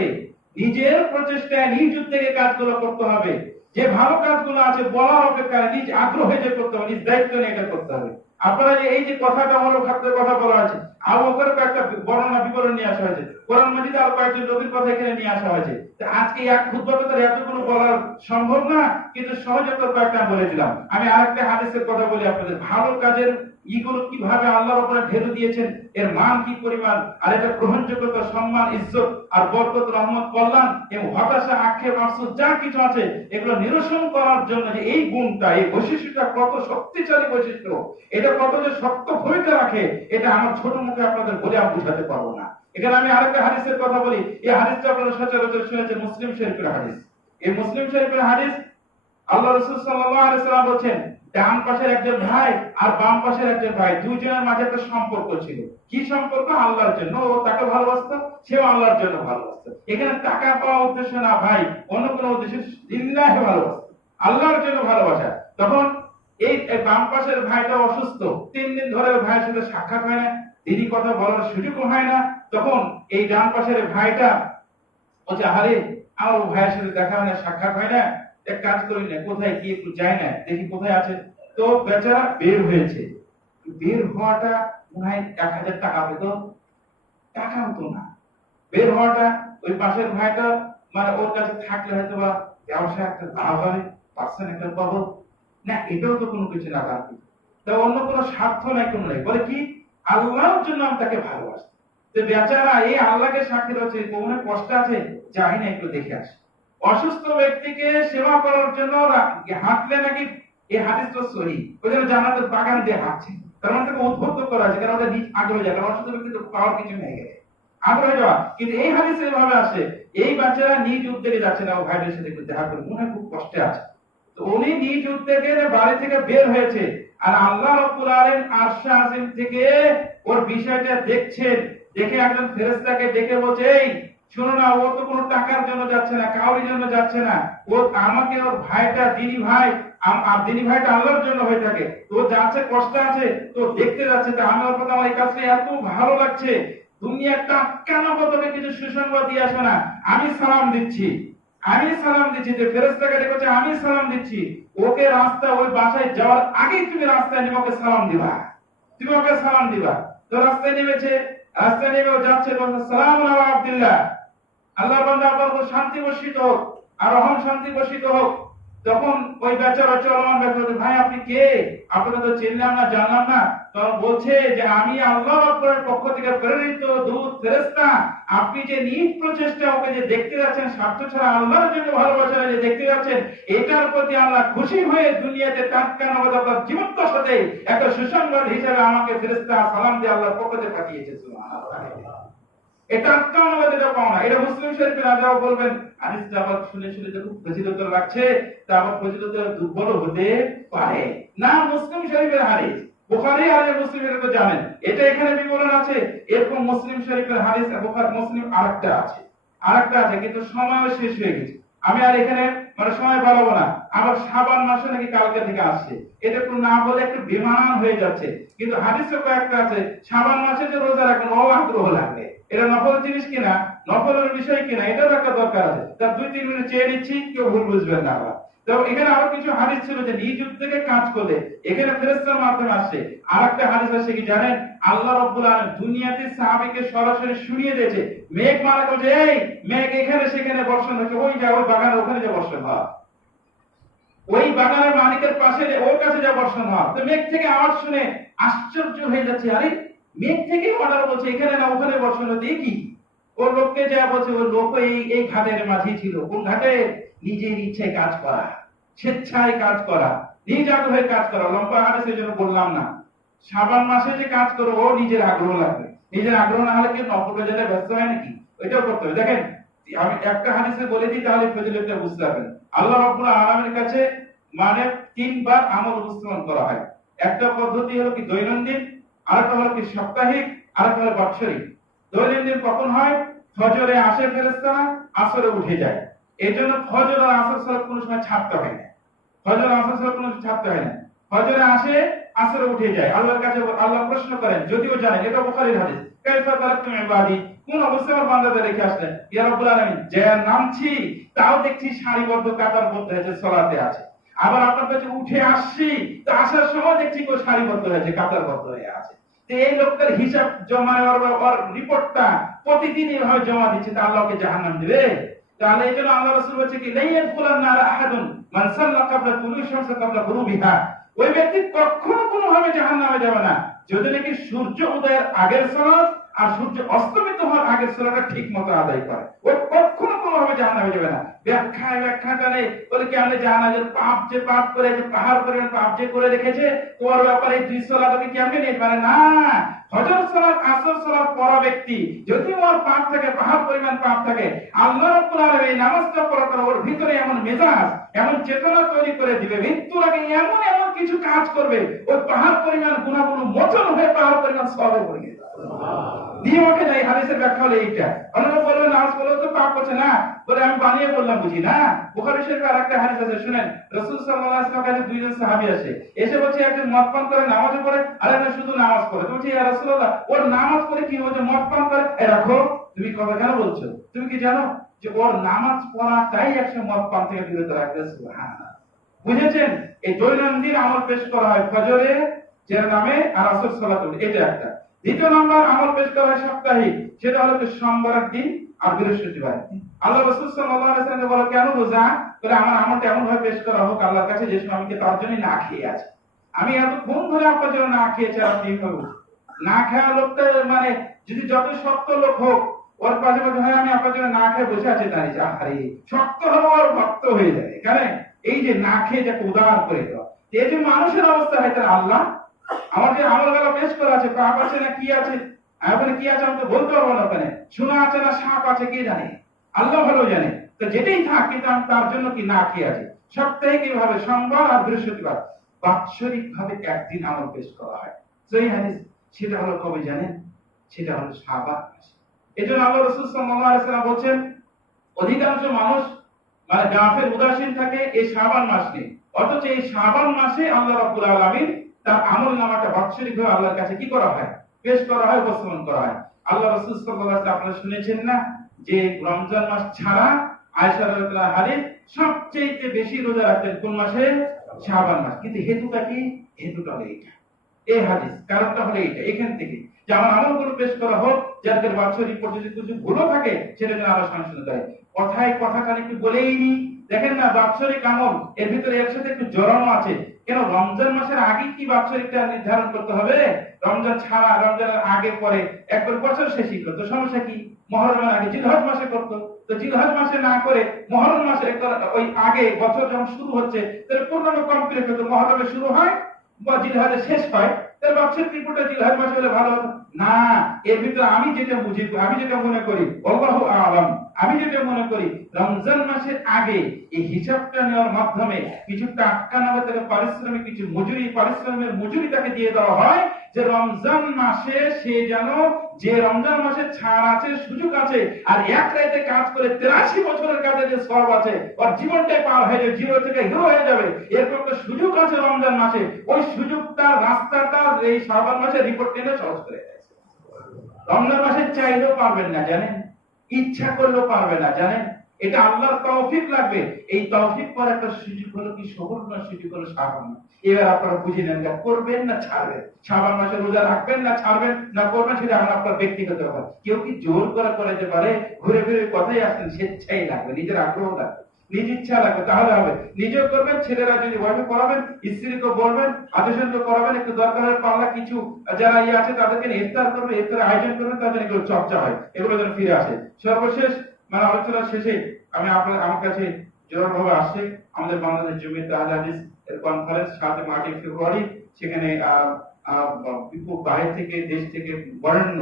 নিজের প্রচেষ্টায় নিজ উদ্যোগে কাজগুলো করতে হবে। যে ভালো কাজগুলো আছে বলার অপেক্ষায় নিজ আগ্রহে যে করতে হবে, নিজ দায়িত্ব নিয়ে এটা করতে হবে। আপনারা যে এই যে কথাটা হলো খাদ্যের কথা বলা আছে, আবু বকরের কয়েকটা বর্ণনা বিবরণ নিয়ে আসা হয়েছে, কোরআন মাজিদে আর কয়েকজন নবীর কথা এখানে নিয়ে আসা হয়েছে। আজকে এক খুতবাতে তার এতগুলো বলা সম্ভব না, কিন্তু সহজে তো কয়েকটা বলে দিলাম। আমি আরেকটা হাদিসের কথা বলি আপনাদের, ভালো কাজের ইগুলো কিভাবে আল্লাহর উপরে ঢেলে দিয়েছেন, এর মান কি পরিমাণ, আর এটা গ্রহণযোগ্যতা, সম্মান, ইজ্জত আর বরকত, রহমত, কল্যাণ এবং হতাশা, আক্ষেপ, আফসোস যা কিছু আছে এগুলো নিরসন করার জন্য যে এই গুণটা, এই বৈশিষ্ট্যটা কত শক্তিশালী বৈশিষ্ট্য, এটা কত যে শক্ত ভূমিকা রাখে, এটা আমার ছোট মুখে আপনাদের বলে আমি বুঝাতে পারবো না। এখানে আমি আরেকটা হাদিসের কথা বলি, এই হাদিসটা আপনারা সচরাচর শুনেছেন, মুসলিম শরীফের হাদিস। এই মুসলিম শরীফের হাদিস, আল্লাহ রাসূল সাল্লাল্লাহু আলাইহি ওয়াসাল্লাম বলেন, ডান পাশের একজন ভাই আর বাম পাশের একজন ভাই, দুইজনের মাঝে একটা সম্পর্ক ছিল। কি সম্পর্ক? আল্লাহর জন্য, ও তাকে ভালোবাসতো, সেও আল্লাহর জন্য ভালোবাসতো। এখানে টাকা পাওয়া উদ্দেশ্য না ভাই, অন্য কোনো উদ্দেশ্য, লিল্লাহি ভালোবাসতো, আল্লাহর জন্য ভালোবাসা। তখন এই বাম পাশের ভাইটা অসুস্থ, 3 দিন ধরে ভাইয়ের সাথে সাক্ষাৎ হয় না, দিদি কথা বলার সুযোগও হয় না। তখন এই ডান পাশের ভাইটা বলছে, আরে আমার ভাইয়ের সাথে দেখা হয় না, সাক্ষাৎ হয় না, এক কাজ করি না, কোথায় কি একটু যাই না, দেখি কোথায় আছে। তো বেচারা বের হয়েছে, বের হওয়াটা মনে হয় 1000 টাকা পেত, টাকা হতো না। বের হওয়াটা ওই পাশের ভাইটা মানে ওর কাছে থাকলে হয়তো বা ব্যবসা একটা লাভ হবে, পার্সেন্ট একটা পাবো না, এটাও তো কোনো কিছু না, তার তো অন্য কোনো স্বার্থ নাই, কোনো নাই, বলে কি আল্লাহর জন্য আমি তাকে ভালোবাসি। তো বেচারা এই আল্লাহকে সাক্ষী রয়েছে, কোনো কষ্ট আছে, যাই না একটু দেখে আসি। অসুস্থ ব্যক্তিকে সেবা করার জন্য হাঁটলে নাকি, এই হাদিসটা সহি, ওই জন্য জান্নাতের বাগান দিয়ে হাঁটছে, তার মানে তাকে উদ্বুদ্ধ করা আছে, কারণ ওটা নিজ আগ্রহে যায়, কারণ অসুস্থ ব্যক্তি তো পাওয়ার কিছু নেই গেলে আগ্রহে যাওয়া। কিন্তু এই হাদিসে এভাবে আসে, এই বাচ্চারা নিজ উদ্যোগে যাচ্ছে না, ও ভাইদের সাথে একটু দেখা করে, মনে হয় খুব কষ্টে আছে, তো উনি নিজ উদ্যোগে বাড়ি থেকে বের হয়েছে, আর আল্লাহ রাব্বুল আলামিন আরশে আজিম থেকে ওর বিষয়টা দেখছেন। দেখে একজন ফেরেশতাকে ডেকে বলছে, এই শোনো না, ও তো কোনো টাকার জন্য যাচ্ছে না, কাউরির জন্য যাচ্ছে না, ও আমাকে, ওর ভাইটা দিনী ভাই, আর দিনী ভাইটা আল্লাহর জন্য হয়ে থাকে, তো যাচ্ছে কষ্ট আছে, তো দেখতে যাচ্ছে, তো আমার কথা, আমার এই কাজটা এত ভালো লাগছে, দুনিয়ার টাকা নগদে কিছু সুসংবাদ দিয়ে আসো না, আমি সালাম দিচ্ছি, আমি সালাম দিচ্ছি, যে ফেরেশতাকে ডেকেছে আমি সালাম দিচ্ছি, ওকে রাস্তা ওই বাসায় যাওয়ার আগে তুমি রাস্তায় নেমে ওকে সালাম দিবা, তুমি ওকে সালাম দিবা। তো রাস্তায় নেমেছে, রাস্তায় নেমে যাচ্ছে, বলছে সালাম আলা আব্দুল্লাহ, আল্লাহর বান্দা আপনার উপর শান্তি বর্ষিত হোক আর রহম শান্তি বর্ষিত হোক। তখন ওই বেচারা চলমান ব্যক্তি, ভাই আপনি কে, আপনাকে তো চিনলাম না, জানলাম না। তখন বলছে যে আমি আল্লাহ রাব্বুল পক্ষ থেকে প্রেরিত দূত ফেরেশতা, আপনি যে নিজ প্রচেষ্টা ওকে যে দেখতে যাচ্ছেন, স্বার্থ ছাড়া আল্লাহর জন্য ভালোবাসা যে দেখতে যাচ্ছেন, এটার প্রতি আল্লাহ খুশি হয়ে দুনিয়াতে টাটকা নগদ আপনার জীবন্ত সাথে একটা সুসংবাদ হিসেবে আমাকে ফেরেশতা সালাম দিয়ে আল্লাহর পক্ষ থেকে পাঠিয়েছে। সুবহানাল্লাহ, এটা কামলা যেটা পাও না, এটা মুসলিম শরীফে না যাও বলবেন হাদিসটা আবার শুনে শুনে যে খুব ফজিলত লাগছে, তা আবার ফজিলত দুর্বল হতে পারে না। মুসলিম শরীফের হাদিস, বুখারী আর মুসলিম এটা তো জানেন, এটা এখানে বিবরণ আছে। এরকম মুসলিম শরীফের হাদিস, বুখারী মুসলিম আরেকটা আছে, আরেকটা আছে, কিন্তু সময় শেষ হয়ে গেছে, আমি আর এখানে মানে সময় বাড়াবো না। আবার শাবান মাসে নাকি কালকে থেকে আসছে, এটা একটু না বলে একটু বেমানান হয়ে যাচ্ছে, কিন্তু হাদিসে কয়েকটা আছে, শাবান মাসে যে রোজা রাখুন ও আগ্রহ লাগবে, এটা নফল জিনিস কিনা, নফলের বিষয় কিনা, এটার একটা দরকার আছে। তার 2-3 মিনিট চেয়ে নিচ্ছি, কেউ ভুল বুঝবেন না আবার। তো এখানে আরো কিছু হাদিস ছিল যে নিজ উদ্যোগে কাজ করে, এখানে ফেরেশতার মাধ্যমে আসছে। আরেকটা হাদিস আছে কি জানেন, আল্লাহ রাব্বুল আলামিন দুনিয়াতে সাহাবীকে সরাসরি শুনিয়ে দিয়েছে, মেঘ মারা বলছে, এই মেঘ এখানে সেখানে বর্ষণ হচ্ছে, ওই যা ওই বাগানে ওখানে যে বর্ষণ হয়, ওই বাগানের মালিকের পাশে ওর কাছে যা বর্ষণ হয়। তো মেঘ থেকে আওয়াজ শুনে আশ্চর্য হয়ে যাচ্ছে, আরে মেঘ থেকে অর্ডার বলছে এখানে না ওখানে বর্ষণ হচ্ছে, কি ওর লোককে যা বলছে, ওর লোক এই ঘাটের মাঝে ছিল, কোন ঘাটে, নিজের ইচ্ছায় কাজ করা, স্বেচ্ছায় কাজ করা, নিজ আগ্রহে কাজ করা। লম্বা হাদিস এই জন্য বললাম না, শাবান মাসে যে কাজ করো ও নিজের আগ্রহ লাগবে, নিজের আগ্রহ না হলে কি নফল যেটা ব্যস্ত হয় নাকি, ওইটাও করতে হবে। দেখেন আমি একটা হাদিসে বলে দিই, তাহলে ফজিলতটা বুঝতে পারবেন। আল্লাহ রাব্বুল আলামিনের কাছে মানে তিনবার আমল উপস্থাপন করা হয়। একটা পদ্ধতি হলো কি দৈনন্দিন, আরেকটা হলো কি সাপ্তাহিক, আরেকটা হলো বাৎসরিক। দৈনন্দিন কখন হয়? ফজরে আসে ফেরেশতারা, আসরে উঠে যায়। এই জন্য ফজর আর আসর সালাত কোনো সময় ছাড়তে হয় না। ফজর আসর সালাত কোনো ছাড়তে হয় না। ফজরে আসে, আসরে উঠে যায়। আল্লাহর কাছে আল্লাহ প্রশ্ন করেন, যদিও জানেন এটা বুখারীর হাদিস, কাইফা তারাকতুম ইবাদি, কোন অবস্থায় আমার বান্দাদের রেখে আসলেন ইয়া রাব্বুল আলামিন। যে নামছি তাও দেখছি সারিবদ্ধ কাতারবদ্ধ হয়েছে, সালাতে আছে। আবার আপনার কাছে উঠে আসছি, তো আসার সময় দেখছি কেউ সারিবদ্ধ হয়েছে, কাতারবদ্ধ হয়ে আছে। তো এই লোকটার হিসাব জমা ওর রিপোর্টটা প্রতিদিন এভাবে জমা দিচ্ছে, তা আল্লাহকে জাহান্নাম দিবে? তাহলে এই জন্য আল্লাহ রাসূল বলছে কি লাইয়াদ ফুলান নার আহাদুন মান সাল্লা ক্বাবলা তুলুই শামস ক্বাবলা গুরুবিহা। ওই ব্যক্তি কখনো কোনো ভাবে জাহান্নামে যাবে না যদি নাকি সূর্য উদয়ের আগের সালাত আর সূর্য অস্তমিত হওয়ার আগের সালাতটা ঠিক মতো আদায় করে। ও কখনো কোনো ভাবে জাহান্নামে যাবে না। ব্যাখ্যাটা নেই বলে কি আমি জাহান্নামের পাপ যে পাপ করে, যে পাহাড় পরিমাণ পাপ যে করে রেখেছে, তোমার ব্যাপারে দুই সালাতকে কি আমি নেই পারে না। ফজর সালাত আসর সালাত পড়া ব্যক্তি যদি ওর পাপ থাকে, পাহাড় পরিমাণ পাপ থাকে, আল্লাহ রাব্বুল আলামিন এই নামাজটা পড়ার পর ওর ভিতরে এমন মেজাজ, এমন চেতনা তৈরি করে দিবে, মৃত্যুর আগে এমন এমন কিছু কাজ করবে, ওই পাহাড় পরিমাণ গুনাহগুলো মোচন হয়ে পাহাড় পরিমাণ সওয়াবে পড়ে যাবে। নিয়মকে নাই, হাদিসের ব্যাখ্যা হলো এইটা। অন্যরা বলবেন নামাজ পড়লে তো পাপ করছে না, বলে আমি বানিয়ে বললাম বুঝি না। বুখারী শরীফে আরেকটা হাদিস আছে, শুনেন। রাসূল সাল্লাল্লাহু আলাইহি ওয়াসাল্লামের কাছে দুইজন সাহাবী আসে, এসে বলছে একজন মদ পান করে নামাজও পড়ে, আর একজন শুধু নামাজ পড়ে। বলছে ইয়া রাসূলুল্লাহ, ওর নামাজ পড়ে কি হচ্ছে, মদ পান করে? এ রাখো, তুমি কথা কেন বলছো? তুমি কি জানো যে ওর নামাজ পড়াটাই একসময় মদ পান থেকে বিরত রাখবে? সুবহানাল্লাহ। বুঝেছেন? এই দৈনন্দিন আমল পেশ করা হয় ফজরে যে নামে, আর আসর সালাতে, এটা একটা। দ্বিতীয় নম্বর আমল পেশ করা হয় সাপ্তাহিক, সেটা হলো সোমবারের দিন আর বৃহস্পতিবার দিন। আল্লাহ রাসূল সাল্লাল্লাহু আলাইহি ওয়াসাল্লাম বলে কেন রোজা? বলে আমার আমলটা এমন ভাবে পেশ করা হোক আল্লাহর কাছে যে সময় আমি তার জন্য না খেয়ে আছি। আমি এতক্ষণ ধরে আপনার জন্য না খেয়েছি, আর আপনি না খাওয়া লোকটা মানে যদি যত শক্ত লোক হোক, ওর পাশে পাশে হয় আমি আপনার জন্য না খেয়ে বসে আছি, দাঁড়িয়ে আরে শক্ত হলো আর ভক্ত হয়ে যায়। কেন? এই যে না খেয়ে যাকে উদার করে দেওয়া। এই যে মানুষের অবস্থা হয়, তার আল্লাহ আমার যে আমলগুলো পেশ করা আছে, পাপ আছে না কি আছে, ওখানে কি আছে আমি তো বলতে পারবো না, ওখানে সোনা আছে না সাপ আছে কে জানে, আল্লাহ ভালো জানে। তো যেটাই থাক, কিন্তু আমি তার জন্য কি না খেয়ে আছি। সপ্তাহে কিভাবে সোমবার আর বৃহস্পতিবার, বাৎসরিক ভাবে একদিন আমল পেশ করা হয়। সেই হাদিস, সেটা হলো কবে জানেন? সেটা হলো শাবান মাসে। এজন্য আল্লাহ রাসূল সাল্লাল্লাহু আলাইহি ওয়াসাল্লাম বলেন অধিকাংশ মানুষ মানে গাফেল উদাসীন থাকে এই শাবান মাস নিয়ে, অথচ এই শাবান মাসে আল্লাহ রাব্বুল আলামিন তার আমল নামাটা বাৎসরিক ভাবে আল্লাহর কাছে কি করা হয়, পেশ করা হয়, উপস্থাপন করা হয়। আল্লাহ রাসূল সাল্লাল্লাহু আলাইহি ওয়াসাল্লাম, আপনারা শুনেছেন না যে রমজান মাস ছাড়া আয়েশা রাদিয়াল্লাহু আনহা হাদিস সবচেয়ে বেশি রোজা রাখতেন কোন মাসে? শাবান মাস। কিন্তু হেতুটা কি? হেতুটা হলো এইটা, এই হাদিস কারণটা হলো এইটা, এখান থেকে যে আমার আমলগুলো পেশ করা হোক, যাতে বাৎসরিক পর্যায়ে কিছু ভুলও থাকে সেটা যেন আল্লাহ সংশোধন করে। কথায় কথাটা একটু বলেই নি, দেখেন না বাৎসরিক আমল এর ভিতরে একসাথে একটু জড়ানো আছে। কেন রমজান মাসের আগে কি বাৎসরিকটা নির্ধারণ করতে হবে? রমজান ছাড়া, রমজানের আগে পরে একবার বছর শেষই করতো, সমস্যা কি? মুহররমের আগে জিলহজ মাসে করতো, তো জিলহজ মাসে না করে মুহররম মাসে ওই আগে বছর যখন শুরু হচ্ছে, তাহলে পূর্ণাঙ্গ কমপ্লিট হতো, মুহররমে শুরু হয় বা জিলহজে শেষ হয়, তাহলে বাৎসরিক রিপোর্টে জিলহজ মাসে হলে ভালো হতো না। এর ভিতরে আমি যেটা বুঝি, আমি যেটা মনে করি, আল্লাহু আ'লাম, আমি যেটা মনে করি রমজান মাসের আগে এই হিসাবটা নেওয়ার মাধ্যমে কিছু টাকা না হলে পারিশ্রমিক কিছু মজুরি, পারিশ্রমিকের মজুরি তাকে দিয়ে দেওয়া হয়, যে রমজান মাসে সে যেন, যে রমজান মাসে ছাড় আছে, সুযোগ আছে, আর এক রাতে কাজ করে 83 বছরের কাজে যে সওয়াব আছে, ওর জীবনটাই পার হয়ে যাবে, জিরো থেকে হিরো হয়ে যাবে, এরকম একটা সুযোগ আছে রমজান মাসে। ওই সুযোগটা, রাস্তাটা এই শাবান মাসে রিপোর্ট টেনে সহজ করে দেয়। রমজান মাসে চাইলেও পারবেন না জানেন, ইচ্ছা করলেও পারবে না জানেন, এটা আল্লাহর তৌফিক লাগবে। এই তৌফিক পর একটা সুযোগ হলো কি, সুবর্ণ সুযোগ হলো শাবান মাস। এবার আপনারা বুঝে নেন, করবেন না ছাড়বেন, শাবান মাসে রোজা রাখবেন না ছাড়বেন না করবেন, সেটা আপনার ব্যক্তিগত ব্যাপার। কেউ কি জোর করে করাতে পারে? ঘুরে ফিরে কথাই আসছেন, স্বেচ্ছাই লাগবে, নিজের আগ্রহ লাগবে, নিজ ইচ্ছা লাগবে, তাহলে হবে। নিজেও করবেন, ছেলেরা যদি ওয়াইফে করাবেন, স্ত্রীকে বলবেন, আদেশনকে করাবেন, একটু দরকার হলে পারলে কিছু যারা ইয়ে আছে তাদেরকে ইফতার করবে, ইফতার আয়োজন করবেন, তাদের এগুলো চর্চা হয়, এগুলো যেন ফিরে আসে। সর্বশেষ মানে আলোচনা শেষে আমি আমার কাছে জোরাভাবে আসছে আমাদের বাংলাদেশ জমিয়ত আহলে হাদিস এর কনফারেন্স ৭-৮ ফেব্রুয়ারি, সেখানে বাইরে থেকে, দেশ থেকে বরেণ্য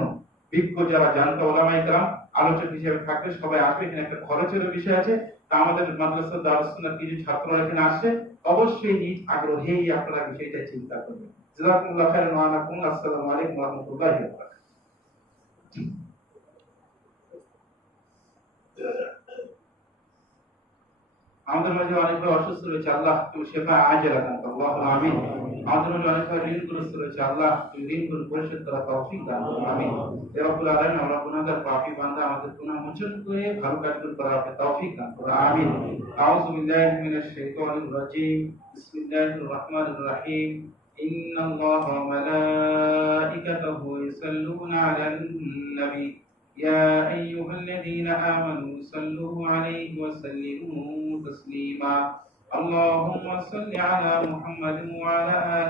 বিজ্ঞ যারা জানতা ওলামায়ে কেরাম আলোচক হিসেবে থাকবে, সবাই আসবে। এখানে একটা খরচের বিষয় আছে। তা আমাদের মাদ্রাসা দারুস সুন্নাহর কিছু ছাত্ররা এখানে আসে, অবশ্যই নিজ আগ্রহেই আপনারা বিষয়টা চিন্তা করবেন। জাযাকুমুল্লাহু খাইরান ওয়া আলাইকুম আসসালামু আলাইকুম ওয়া রাহমাতুল্লাহি ওয়া বারাকাতুহু। আমাদের মাঝে অনেক ভাই অসুস্থ রয়েছে, আল্লাহ তুমি শেফা আজেলা দান করো, আল্লাহুম্মা আমিন। আমাদের মাঝে অনেক ভাই ঋণগ্রস্ত রয়েছে, আল্লাহ তুমি ঋণগুলো পরিশোধ করার তৌফিক দান করো, আমিন। ইয়া রাব্বুল আলামিন, আমরা গুনাহগার পাপী বান্দা, আমাদের গুনাহ মোচন করে ভালো কাজগুলো করার আপনি তৌফিক দান করো, আমিন। আউযু বিল্লাহি মিনাশ শাইতানির রাজীম। বিসমিল্লাহির রাহমানির রাহিম। ইন্নাল্লাহা ওয়া মালাইকাতাহু ইউসাল্লুনা আলান নবী يا أيها الذين آمنوا صلوا عليه وسلموا تسليما اللهم صل على محمد وعلى آله